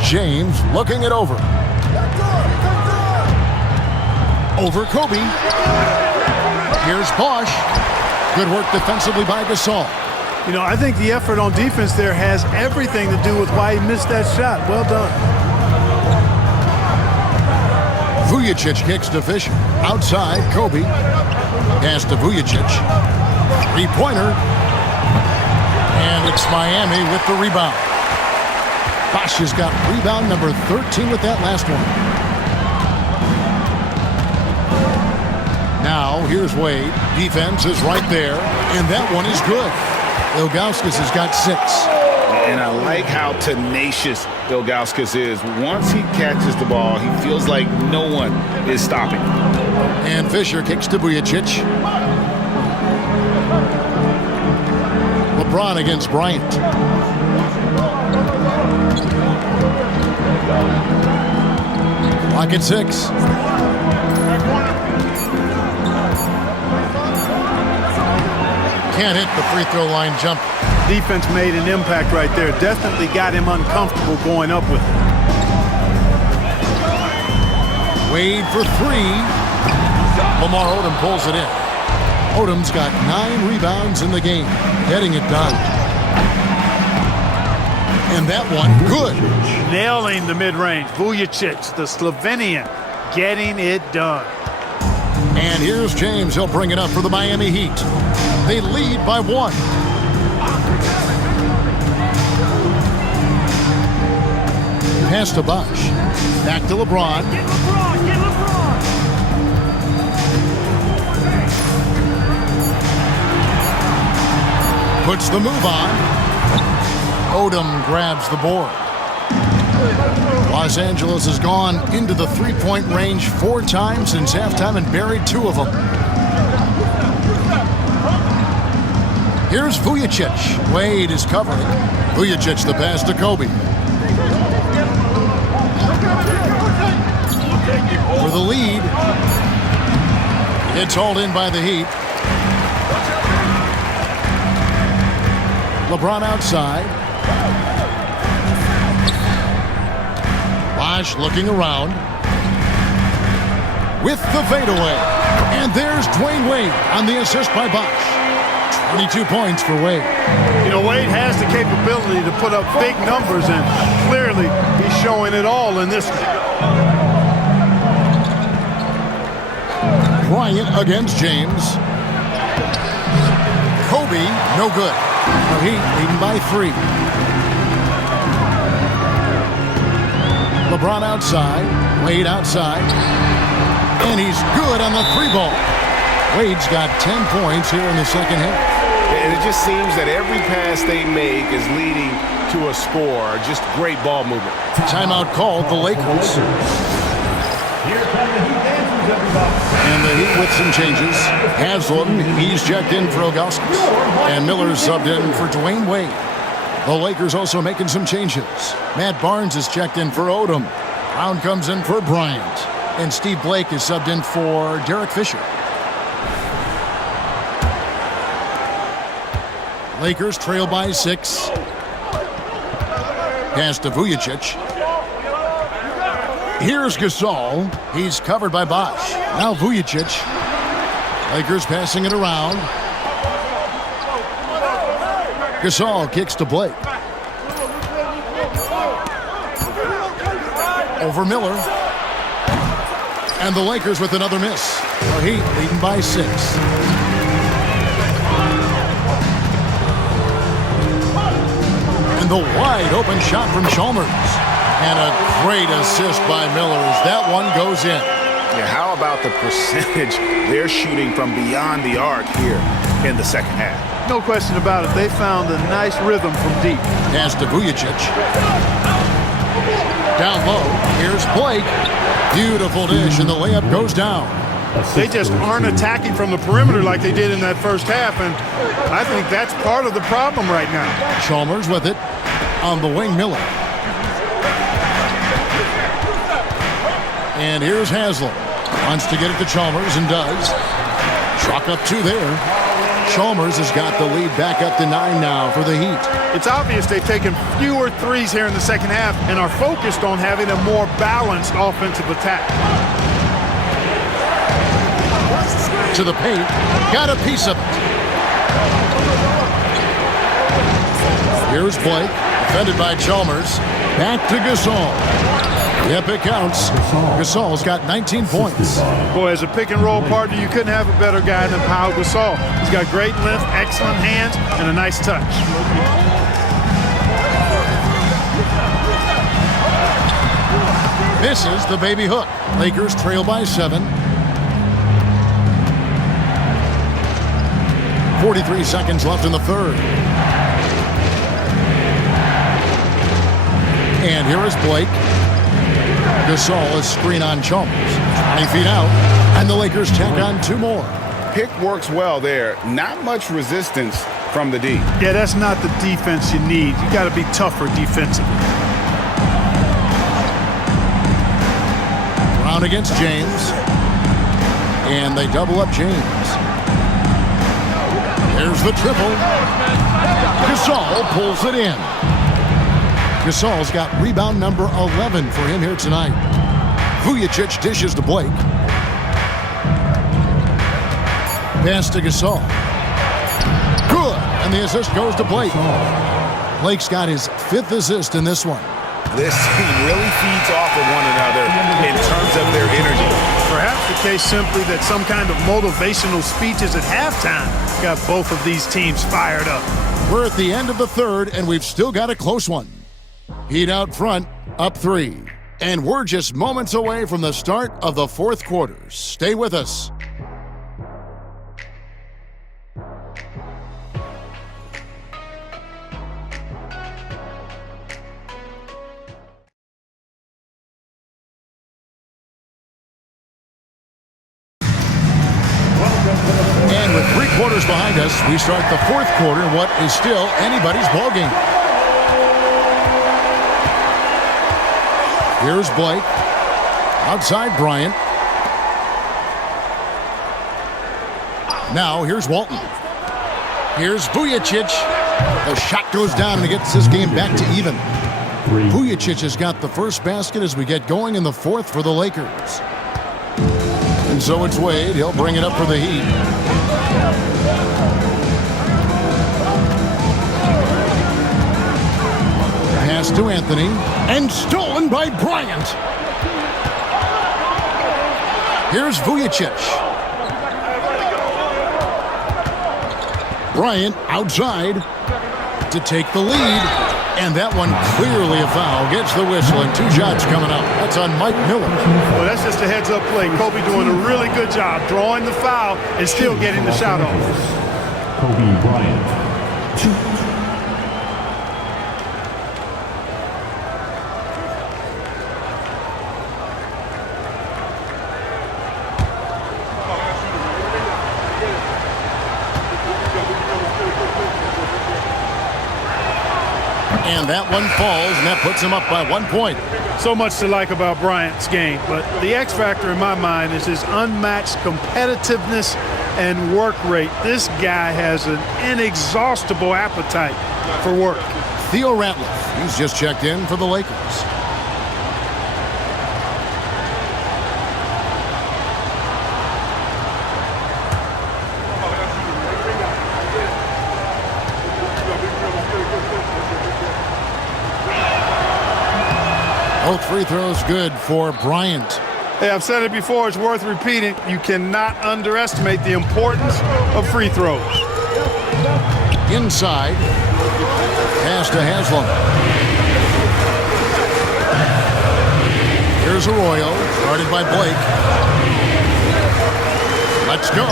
James looking it over. Over Kobe. Here's Bosch. Good work defensively by Gasol. You know, I think the effort on defense there has everything to do with why he missed that shot. Well done. Vujacic kicks to Fisher. Outside, Kobe. Pass to Vujacic. Three-pointer. And it's Miami with the rebound. Bosch has got rebound number 13 with that last one. Now, here's Wade. Defense is right there, and that one is good. Ilgauskas has got 6. And I like how tenacious Ilgauskas is. Once he catches the ball, he feels like no one is stopping. And Fisher kicks to Vujacic. LeBron against Bryant. Clock at 6. Can't hit the free throw line jump. Defense made an impact right there. Definitely got him uncomfortable going up with it. Wade for 3. Lamar Odom pulls it in. Odom's got 9 rebounds in the game, getting it done. And that one, good. Nailing the mid-range. Vujacic, the Slovenian, getting it done. And here's James. He'll bring it up for the Miami Heat. They lead by 1. Pass to Bosch. Back to LeBron. Get LeBron. Puts the move on. Odom grabs the board. Los Angeles has gone into the three-point range 4 times since halftime and buried 2 of them. Here's Vujacic. Wade is covering. Vujacic the pass to Kobe. For the lead. It's hauled in by the Heat. LeBron outside. Bosch looking around. With the fadeaway. And there's Dwayne Wade on the assist by Bosch. 22 points for Wade. You know, Wade has the capability to put up big numbers, and clearly he's showing it all in this one. Bryant against James. Kobe, no good. The Heat leading by 3. LeBron outside. Wade outside. And he's good on the 3-ball. Wade's got 10 points here in the second half. And it just seems that every pass they make is leading to a score. Just great ball movement. Timeout called the Lakers. And the Heat with some changes. Haslam, he's checked in for Ilgauskas. And Miller's subbed in for Dwayne Wade. The Lakers also making some changes. Matt Barnes is checked in for Odom. Brown comes in for Bryant. And Steve Blake is subbed in for Derek Fisher. Lakers trail by 6. Pass to Vujacic. Here's Gasol. He's covered by Bosch. Now Vujacic. Lakers passing it around. Gasol kicks to Blake. Over Miller. And the Lakers with another miss. The Heat leading by 6. And the wide open shot from Chalmers. And a great assist by Miller as that one goes in. Yeah, how about the percentage they're shooting from beyond the arc here in the second half? No question about it. They found a nice rhythm from deep. Pass to Vujacic. Down low, here's Blake. Beautiful dish, and the layup goes down. They just aren't attacking from the perimeter like they did in that first half, and I think that's part of the problem right now. Chalmers with it. On the wing, Miller. And here's Haslam. Wants to get it to Chalmers and does. Chalk up 2 there. Chalmers has got the lead back up to 9 now for the Heat. It's obvious they've taken fewer threes here in the second half and are focused on having a more balanced offensive attack. To the paint. Got a piece of it. Here's Blake. Defended by Chalmers. Back to Gasol. Yep, it counts. Gasol's got 19 points. Boy, as a pick-and-roll partner, you couldn't have a better guy than Pau Gasol. He's got great length, excellent hands, and a nice touch. Misses the baby hook. Lakers trail by 7. 43 seconds left in the third. And here is Blake. Gasol is screen on Chalmers. 20 feet out. And the Lakers tack on 2 more. Pick works well there. Not much resistance from the D. Yeah, that's not the defense you need. You got to be tougher defensively. Brown against James. And they double up James. There's the triple. Gasol pulls it in. Gasol's got rebound number 11 for him here tonight. Vujacic dishes to Blake. Pass to Gasol. Good. And the assist goes to Blake. Blake's got his 5th assist in this one. This team really feeds off of one another in terms of their energy. Perhaps the case simply that some kind of motivational speeches at halftime got both of these teams fired up. We're at the end of the third, and we've still got a close one. Heat out front, up 3. And we're just moments away from the start of the fourth quarter. Stay with us. And with 3 quarters behind us, we start the fourth quarter in what is still anybody's ballgame. Here's Blake. Outside Bryant. Now here's Walton. Here's Vujacic. The shot goes down and it gets this game back to even. Vujacic has got the first basket as we get going in the fourth for the Lakers. And so it's Wade. He'll bring it up for the Heat. Pass to Anthony. And stolen by Bryant. Here's Vujacic. Bryant outside to take the lead. And that one clearly a foul. Gets the whistle and 2 shots coming up. That's on Mike Miller. Well, that's just a heads-up play. Kobe doing a really good job drawing the foul and still getting the shot off. Kobe Bryant, 2. And that one falls, and that puts him up by 1 point. So much to like about Bryant's game, but the X factor in my mind is his unmatched competitiveness and work rate. This guy has an inexhaustible appetite for work. Theo Ratliff, he's just checked in for the Lakers. Both free throws good for Bryant. Hey, I've said it before, it's worth repeating. You cannot underestimate the importance of free throws. Inside. Pass to Haslam. Here's Arroyo, guarded by Blake. Let's go.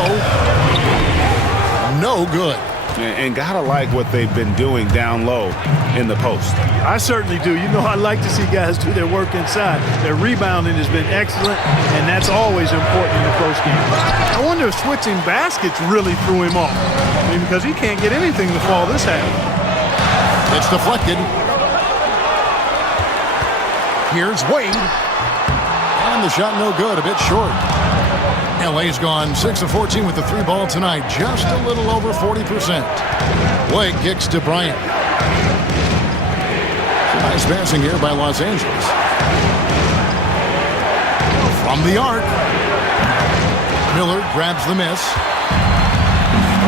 No good. And gotta like what they've been doing down low in the post. I certainly do. You know, I like to see guys do their work inside. Their rebounding has been excellent, and that's always important in a close game. I wonder if switching baskets really threw him off. I mean, because he can't get anything to fall this half. It's deflected. Here's Wade. And the shot no good, a bit short. LA's gone 6 of 14 with the 3-ball tonight, just a little over 40%. Wade kicks to Bryant. Nice passing here by Los Angeles. From the arc. Miller grabs the miss.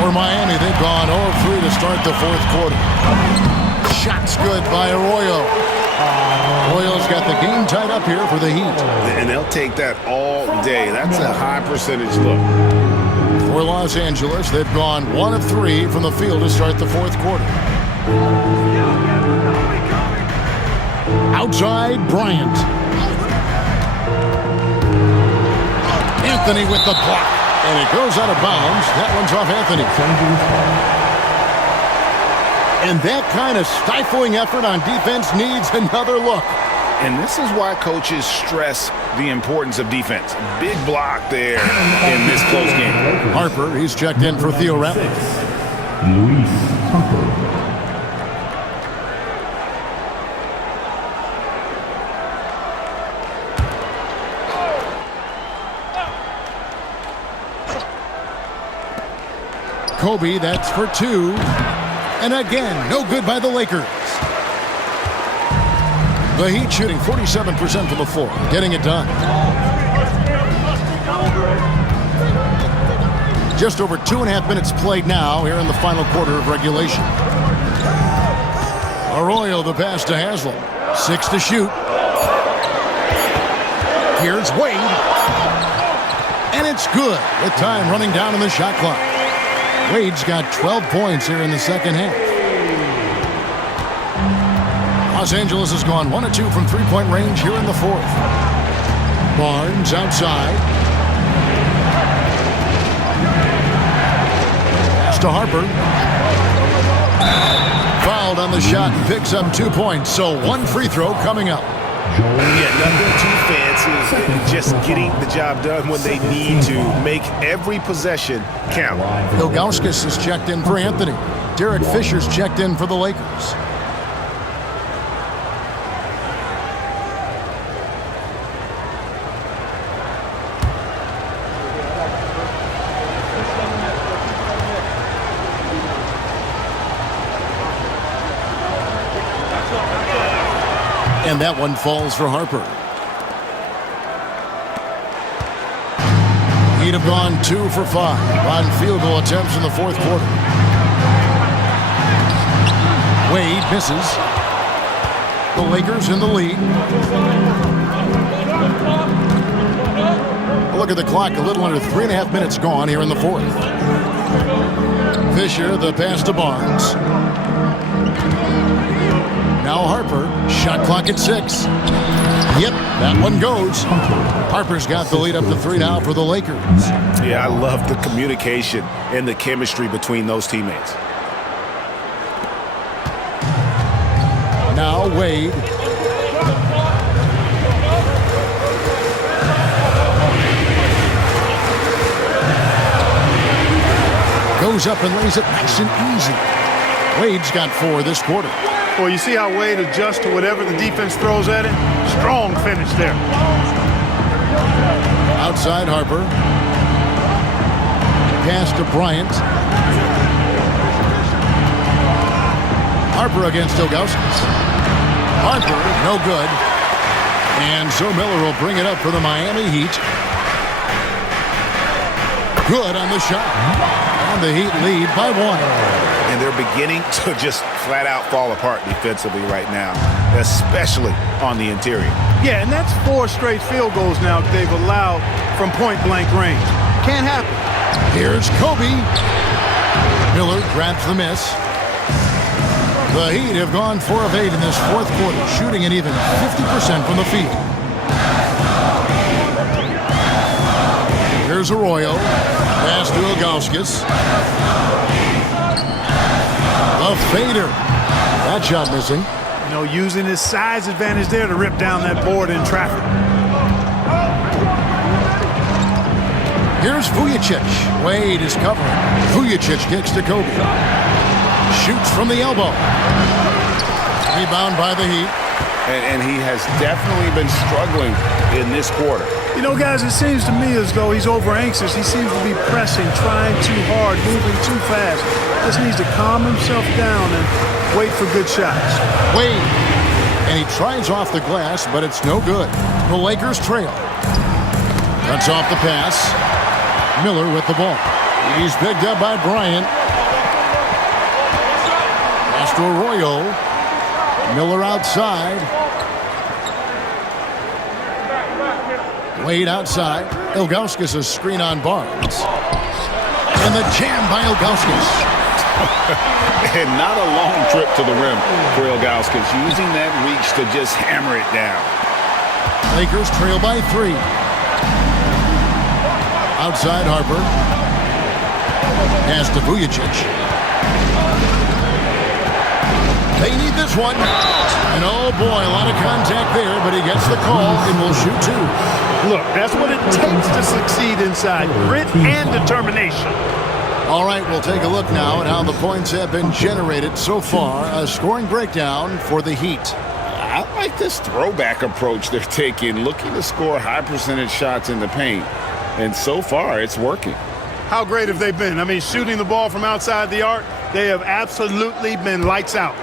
For Miami, they've gone 0 of 3 to start the fourth quarter. Shots good by Arroyo. Arroyo's got the game tied up here for the Heat. And they'll take that all day. That's a high percentage look. For Los Angeles, they've gone 1 of 3 from the field to start the fourth quarter. Outside, Bryant. Anthony with the block. And it goes out of bounds. That one's off Anthony. And that kind of stifling effort on defense needs another look. And this is why coaches stress the importance of defense. Big block there in this close game. Harper, he's checked in for Theo Rapp. Luis Harper. Kobe, that's for 2. And again, no good by the Lakers. The Heat shooting 47% from the floor, getting it done. Just over 2.5 minutes played now here in the final quarter of regulation. Arroyo, the pass to Haslam. 6 to shoot. Here's Wade. And it's good with time running down on the shot clock. Wade's got 12 points here in the second half. Los Angeles has gone 1 of 2 from three-point range here in the fourth. Barnes outside. Pass to Harper. Fouled on the shot and picks up 2 points. So 1 free throw coming up. Yeah, nothing too fancy. Just getting the job done when they need to. Make every possession count. Ilgauskas is checked in for Anthony. Derek Fisher's checked in for the Lakers. And that one falls for Harper. He'd have gone 2 for 5 on field goal attempts in the fourth quarter. Wade misses. The Lakers in the lead. Look at the clock, a little under 3.5 minutes gone here in the fourth. Fisher, the pass to Barnes. Now Harper, shot clock at 6. Yep, that one goes. Harper's got the lead up to 3 now for the Lakers. Yeah, I love the communication and the chemistry between those teammates. Now Wade. Goes up and lays it nice and easy. Wade's got 4 this quarter. Well, you see how Wade adjusts to whatever the defense throws at him? Strong finish there. Outside Harper. Pass to Bryant. Harper against Ilgauskas. Harper, no good. And so Miller will bring it up for the Miami Heat. Good on the shot. And the Heat lead by 1. And they're beginning to just flat out fall apart defensively right now, especially on the interior. Yeah, and that's 4 straight field goals now that they've allowed from point-blank range. Can't happen. Here's Kobe. Miller grabs the miss. The Heat have gone 4 of 8 in this fourth quarter, shooting an even 50% from the field. Here's Arroyo. Pass to Ilgauskas. A fader. That shot missing. You know, using his size advantage there to rip down that board in traffic. Here's Vujacic. Wade is covering. Vujacic kicks to Kobe. Shoots from the elbow. Rebound by the Heat. And he has definitely been struggling in this quarter. You know, guys, it seems to me as though he's over-anxious. He seems to be pressing, trying too hard, moving too fast. Just needs to calm himself down and wait for good shots. Wade. And he tries off the glass, but it's no good. The Lakers trail. Cuts off the pass. Miller with the ball. He's picked up by Bryant. Pass to Arroyo. Miller outside. Wade outside. Ilgauskas a screen on Barnes. And the jam by Ilgauskas. And not a long trip to the rim for Ilgauskas, using that reach to just hammer it down. Lakers trail by 3. Outside Harper. Pass to Vujacic. They need this one. And oh boy, a lot of contact there, but he gets the call and will shoot 2. Look, that's what it takes to succeed inside. Grit and determination. All right, we'll take a look now at how the points have been generated so far. A scoring breakdown for the Heat. I like this throwback approach they're taking, looking to score high percentage shots in the paint. And so far, it's working. How great have they been? I mean, shooting the ball from outside the arc, they have absolutely been lights out.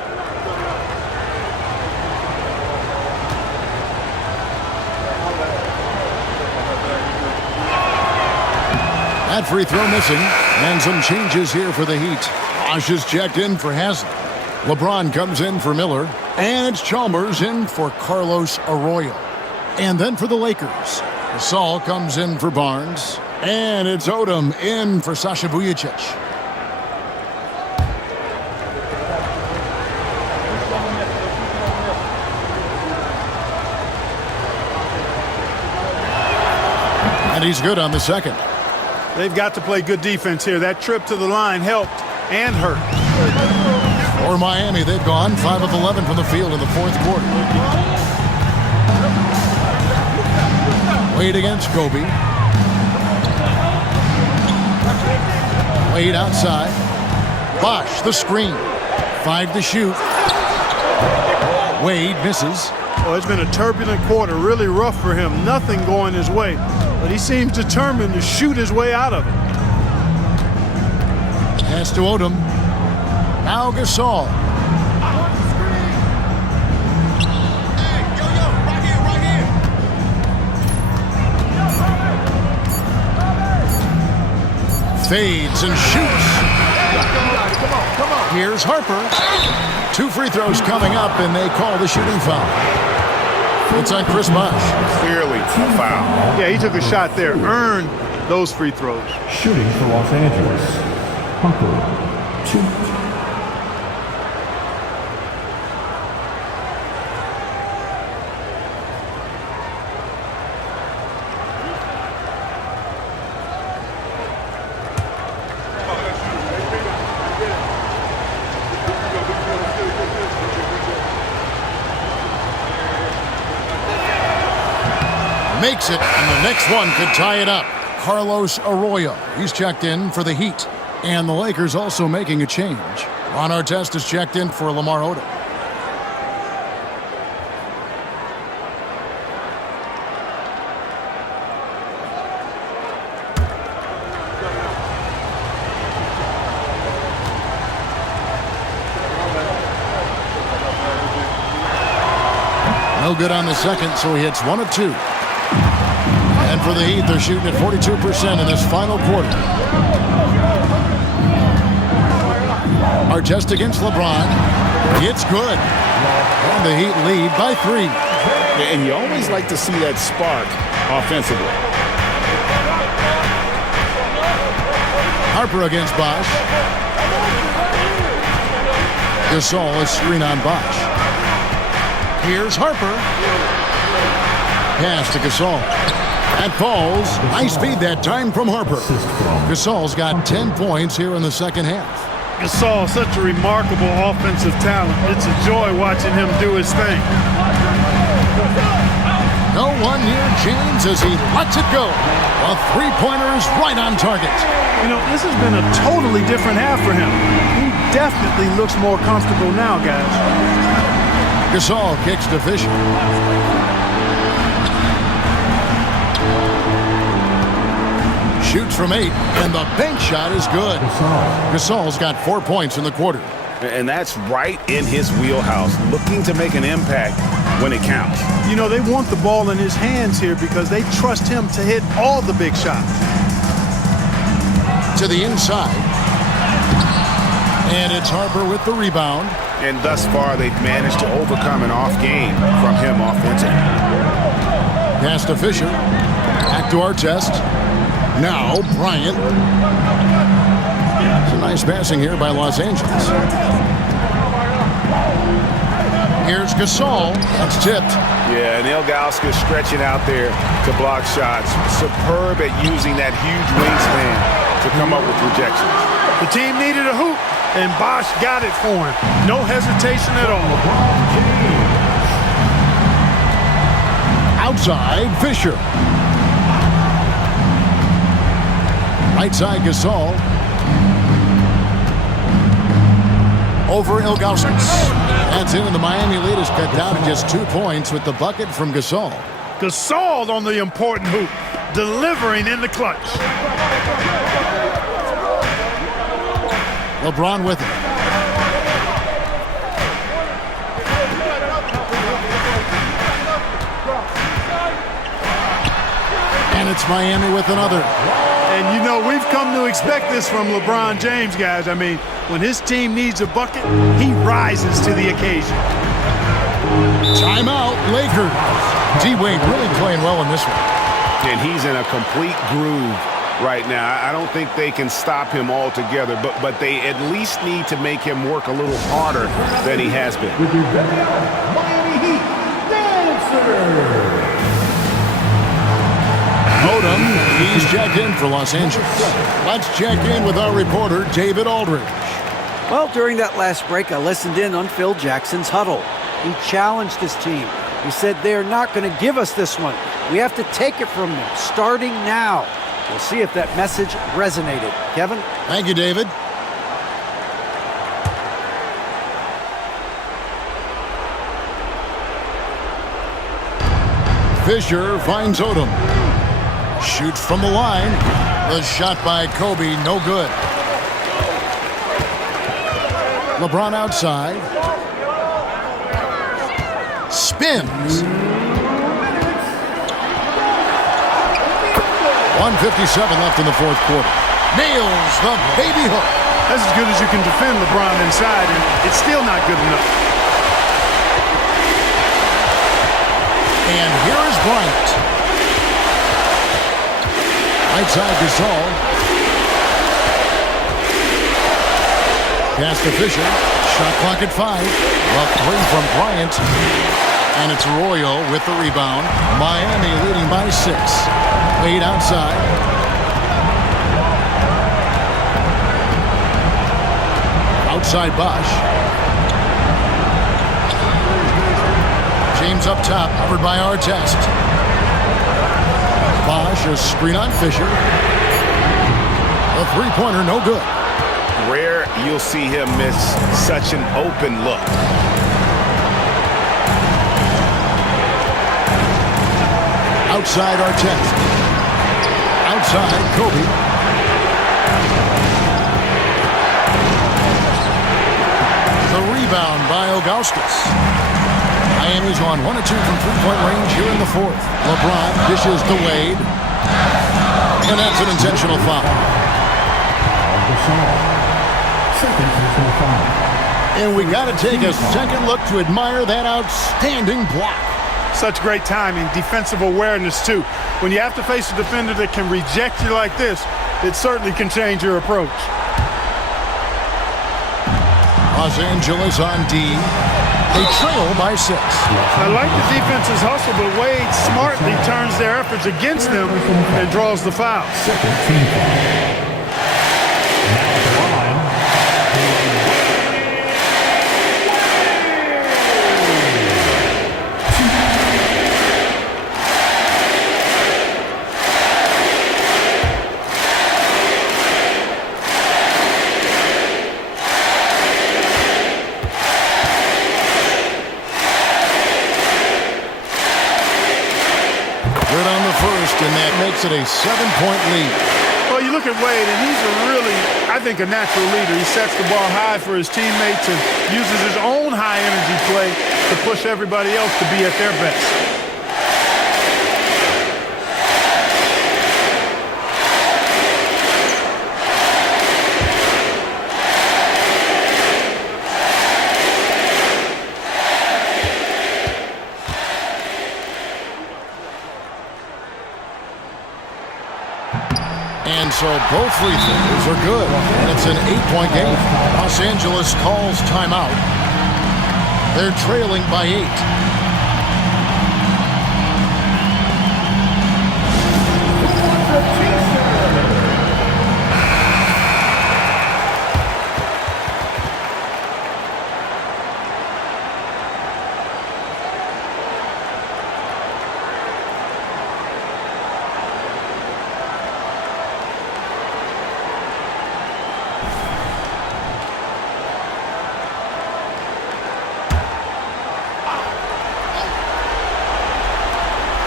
That free throw missing. And some changes here for the Heat. Bosh is checked in for Haslem. LeBron comes in for Miller. And it's Chalmers in for Carlos Arroyo. And then for the Lakers, Gasol comes in for Barnes. And it's Odom in for Sasha Vujacic. And he's good on the second. They've got to play good defense here. That trip to the line helped and hurt. For Miami, they've gone 5 of 11 from the field in the fourth quarter. Wade against Kobe. Wade outside. Bosh, the screen. 5 to shoot. Wade misses. Oh, it's been a turbulent quarter, really rough for him. Nothing going his way, but he seems determined to shoot his way out of it. Pass to Odom. Now Gasol. Fades and shoots. Come on. Here's Harper. 2 free throws coming up, and they call the shooting foul. It's on Chris Bosh. Clearly a foul. Yeah, he took a shot there, earned those free throws. Shooting for Los Angeles. Harper, 2. Makes it, and the next one could tie it up. Carlos Arroyo. He's checked in for the Heat. And the Lakers also making a change. Ron Artest is checked in for Lamar Odom. No good on the second, so he hits 1 of 2. And for the Heat, they're shooting at 42% in this final quarter. Artest against LeBron. It's good. And the Heat lead by 3. And you always like to see that spark offensively. Harper against Bosh. Gasol is screen on Bosh. Here's Harper. Pass to Gasol. That falls. High speed that time from Harper. Gasol's got 10 points here in the second half. Gasol, such a remarkable offensive talent. It's a joy watching him do his thing. No one near James as he lets it go. A three-pointer is right on target. You know, this has been a totally different half for him. He definitely looks more comfortable now, guys. Gasol kicks to Fisher. Shoots from 8, and the bank shot is good. Gasol's got 4 points in the quarter. And that's right in his wheelhouse, looking to make an impact when it counts. You know, they want the ball in his hands here because they trust him to hit all the big shots. To the inside. And it's Harper with the rebound. And thus far, they've managed to overcome an off game from him offensively. Pass to Fisher. Back to Artest. Now Bryant. It's a nice passing here by Los Angeles. Here's Gasol. That's tipped. Yeah, and Ilgauskas stretching out there to block shots. Superb at using that huge wingspan to come up with rejections. The team needed a hoop, and Bosch got it for him. No hesitation at all. Outside, Fisher. Right side, Gasol. Over Ilgauskas. That's in, and the Miami lead is cut down to just 2 points with the bucket from Gasol. Gasol on the important hoop, delivering in the clutch. LeBron with it. And it's Miami with another. And, you know, we've come to expect this from LeBron James, guys. I mean, when his team needs a bucket, he rises to the occasion. Timeout, Lakers. D-Wade really playing well in this one. And he's in a complete groove right now. I don't think they can stop him altogether, but they at least need to make him work a little harder than he has been. With your veteran Miami Heat dancer. Odom, he's checked in for Los Angeles. Let's check in with our reporter, David Aldridge. Well, during that last break, I listened in on Phil Jackson's huddle. He challenged his team. He said they're not going to give us this one. We have to take it from them, starting now. We'll see if that message resonated. Kevin? Thank you, David. Fisher finds Odom. Shoots from the line. The shot by Kobe, no good. LeBron outside. Spins. 1:57 left in the fourth quarter. Nails the baby hook. That's as good as you can defend LeBron inside, and it's still not good enough. And here is Bryant. Right side Gasol. Pass to Fisher. Shot clock at 5. A 3 from Bryant. And it's Royal with the rebound. Miami leading by 6. Wade outside. Outside Bosch. James up top, covered by Artest. Bosch, a screen on Fisher. A three-pointer, no good. Rare you'll see him miss such an open look. Outside Artest. Outside Kobe. The rebound by Ilgauskas. Miami's on 1 of 2 from three-point range here in the fourth. LeBron dishes to Wade. And that's an intentional foul. And we got to take a second look to admire that outstanding block. Such great timing, defensive awareness, too. When you have to face a defender that can reject you like this, it certainly can change your approach. Los Angeles on D. They trail by 6. I like the defense's hustle, but Wade smartly turns their efforts against them and draws the foul. Second team foul. Now at the line, first, and that makes it a 7-point lead. Well, you look at Wade, and he's I think, a natural leader. He sets the ball high for his teammates and uses his own high-energy play to push everybody else to be at their best. And so both free throws are good, and it's an 8-point game. Los Angeles calls timeout. They're trailing by 8.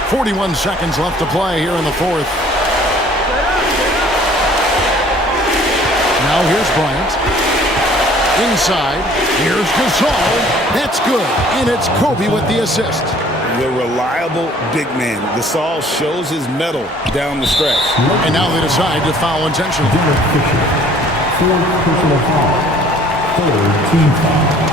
.41 seconds left to play here in the fourth. Now here's Bryant. Inside. Here's Gasol. That's good. And it's Kobe with the assist. The reliable big man. Gasol shows his mettle down the stretch. And now they decide to foul intentionally. Fourth personal foul. Third team foul.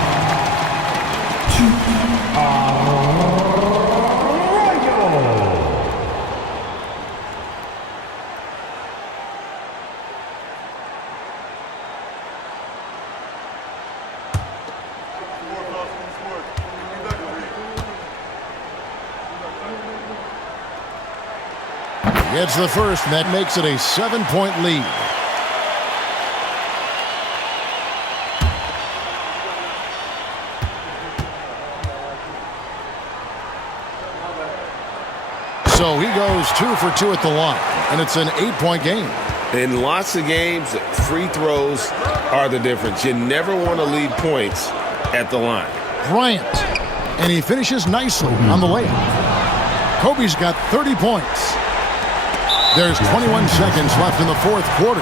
It's the first, and that makes it a 7-point lead. So he goes 2 for 2 at the line, and it's an 8-point game. In lots of games, free throws are the difference. You never want to leave points at the line. Bryant, and he finishes nicely on the layup. Kobe's got 30 points. There's 21 seconds left in the fourth quarter,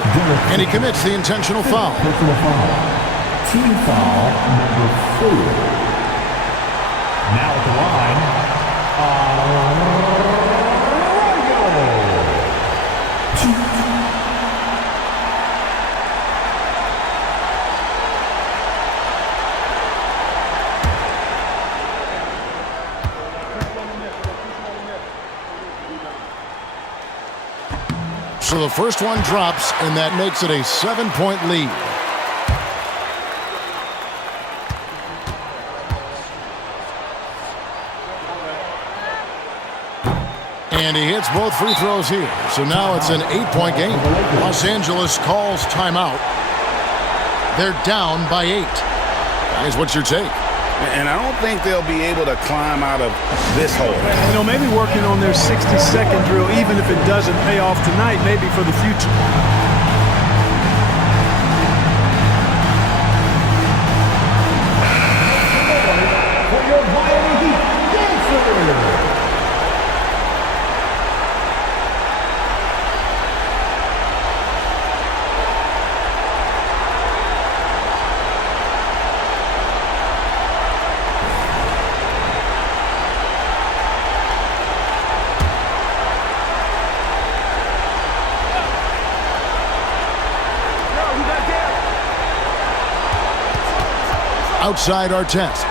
and he commits the intentional foul. Personal foul. Team foul number 4. Now at the line, So the first one drops, and that makes it a 7-point lead. And he hits both free throws here. So now it's an 8-point game. Los Angeles calls timeout. They're down by 8. Guys, what's your take? And I don't think they'll be able to climb out of this hole. You know, maybe working on their 60-second drill, even if it doesn't pay off tonight, maybe for the future. for your Miami Heat dancer. Outside our test.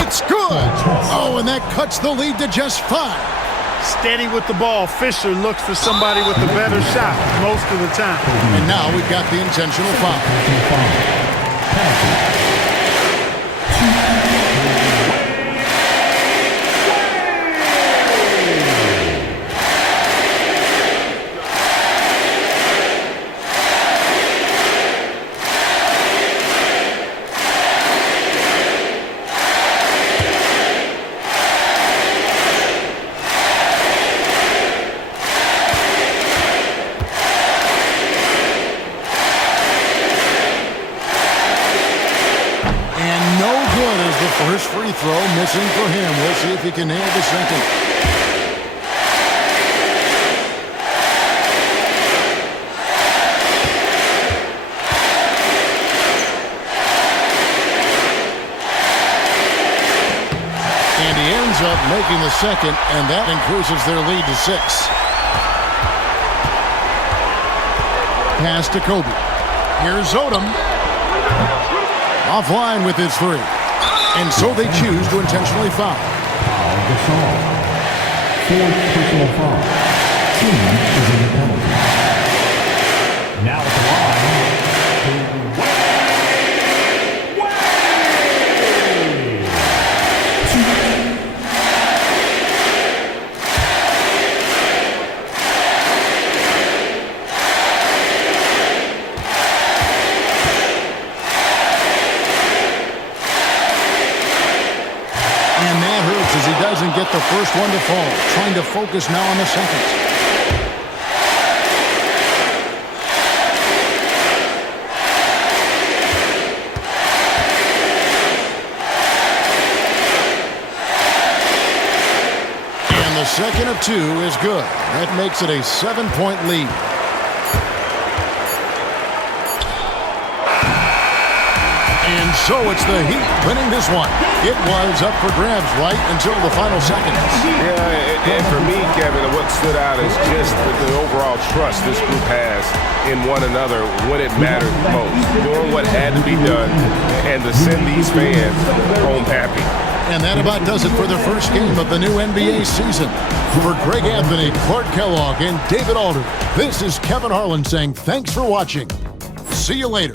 It's good. Oh, and that cuts the lead to just 5. Steady with the ball. Fisher looks for somebody with a better shot most of the time. And now we've got the intentional foul. First free throw missing for him. We'll see if he can nail the second. And he ends up making the second, and that increases their lead to 6. Pass to Kobe. Here's Odom. Offline with his 3. And so they choose to intentionally foul. Foul Gasol. 4th personal foul. Team is in the penalty. Now at the line. As he doesn't get the first one to fall. Trying to focus now on the second. And the second of 2 is good. That makes it a 7-point lead. And so it's the Heat winning this one. It was up for grabs right until the final seconds. Yeah, and for me, Kevin, what stood out is just the overall trust this group has in one another when it mattered most. Doing what had to be done and to send these fans home happy. And that about does it for the first game of the new NBA season. For Greg Anthony, Clark Kellogg, and David Alder, this is Kevin Harlan saying thanks for watching. See you later.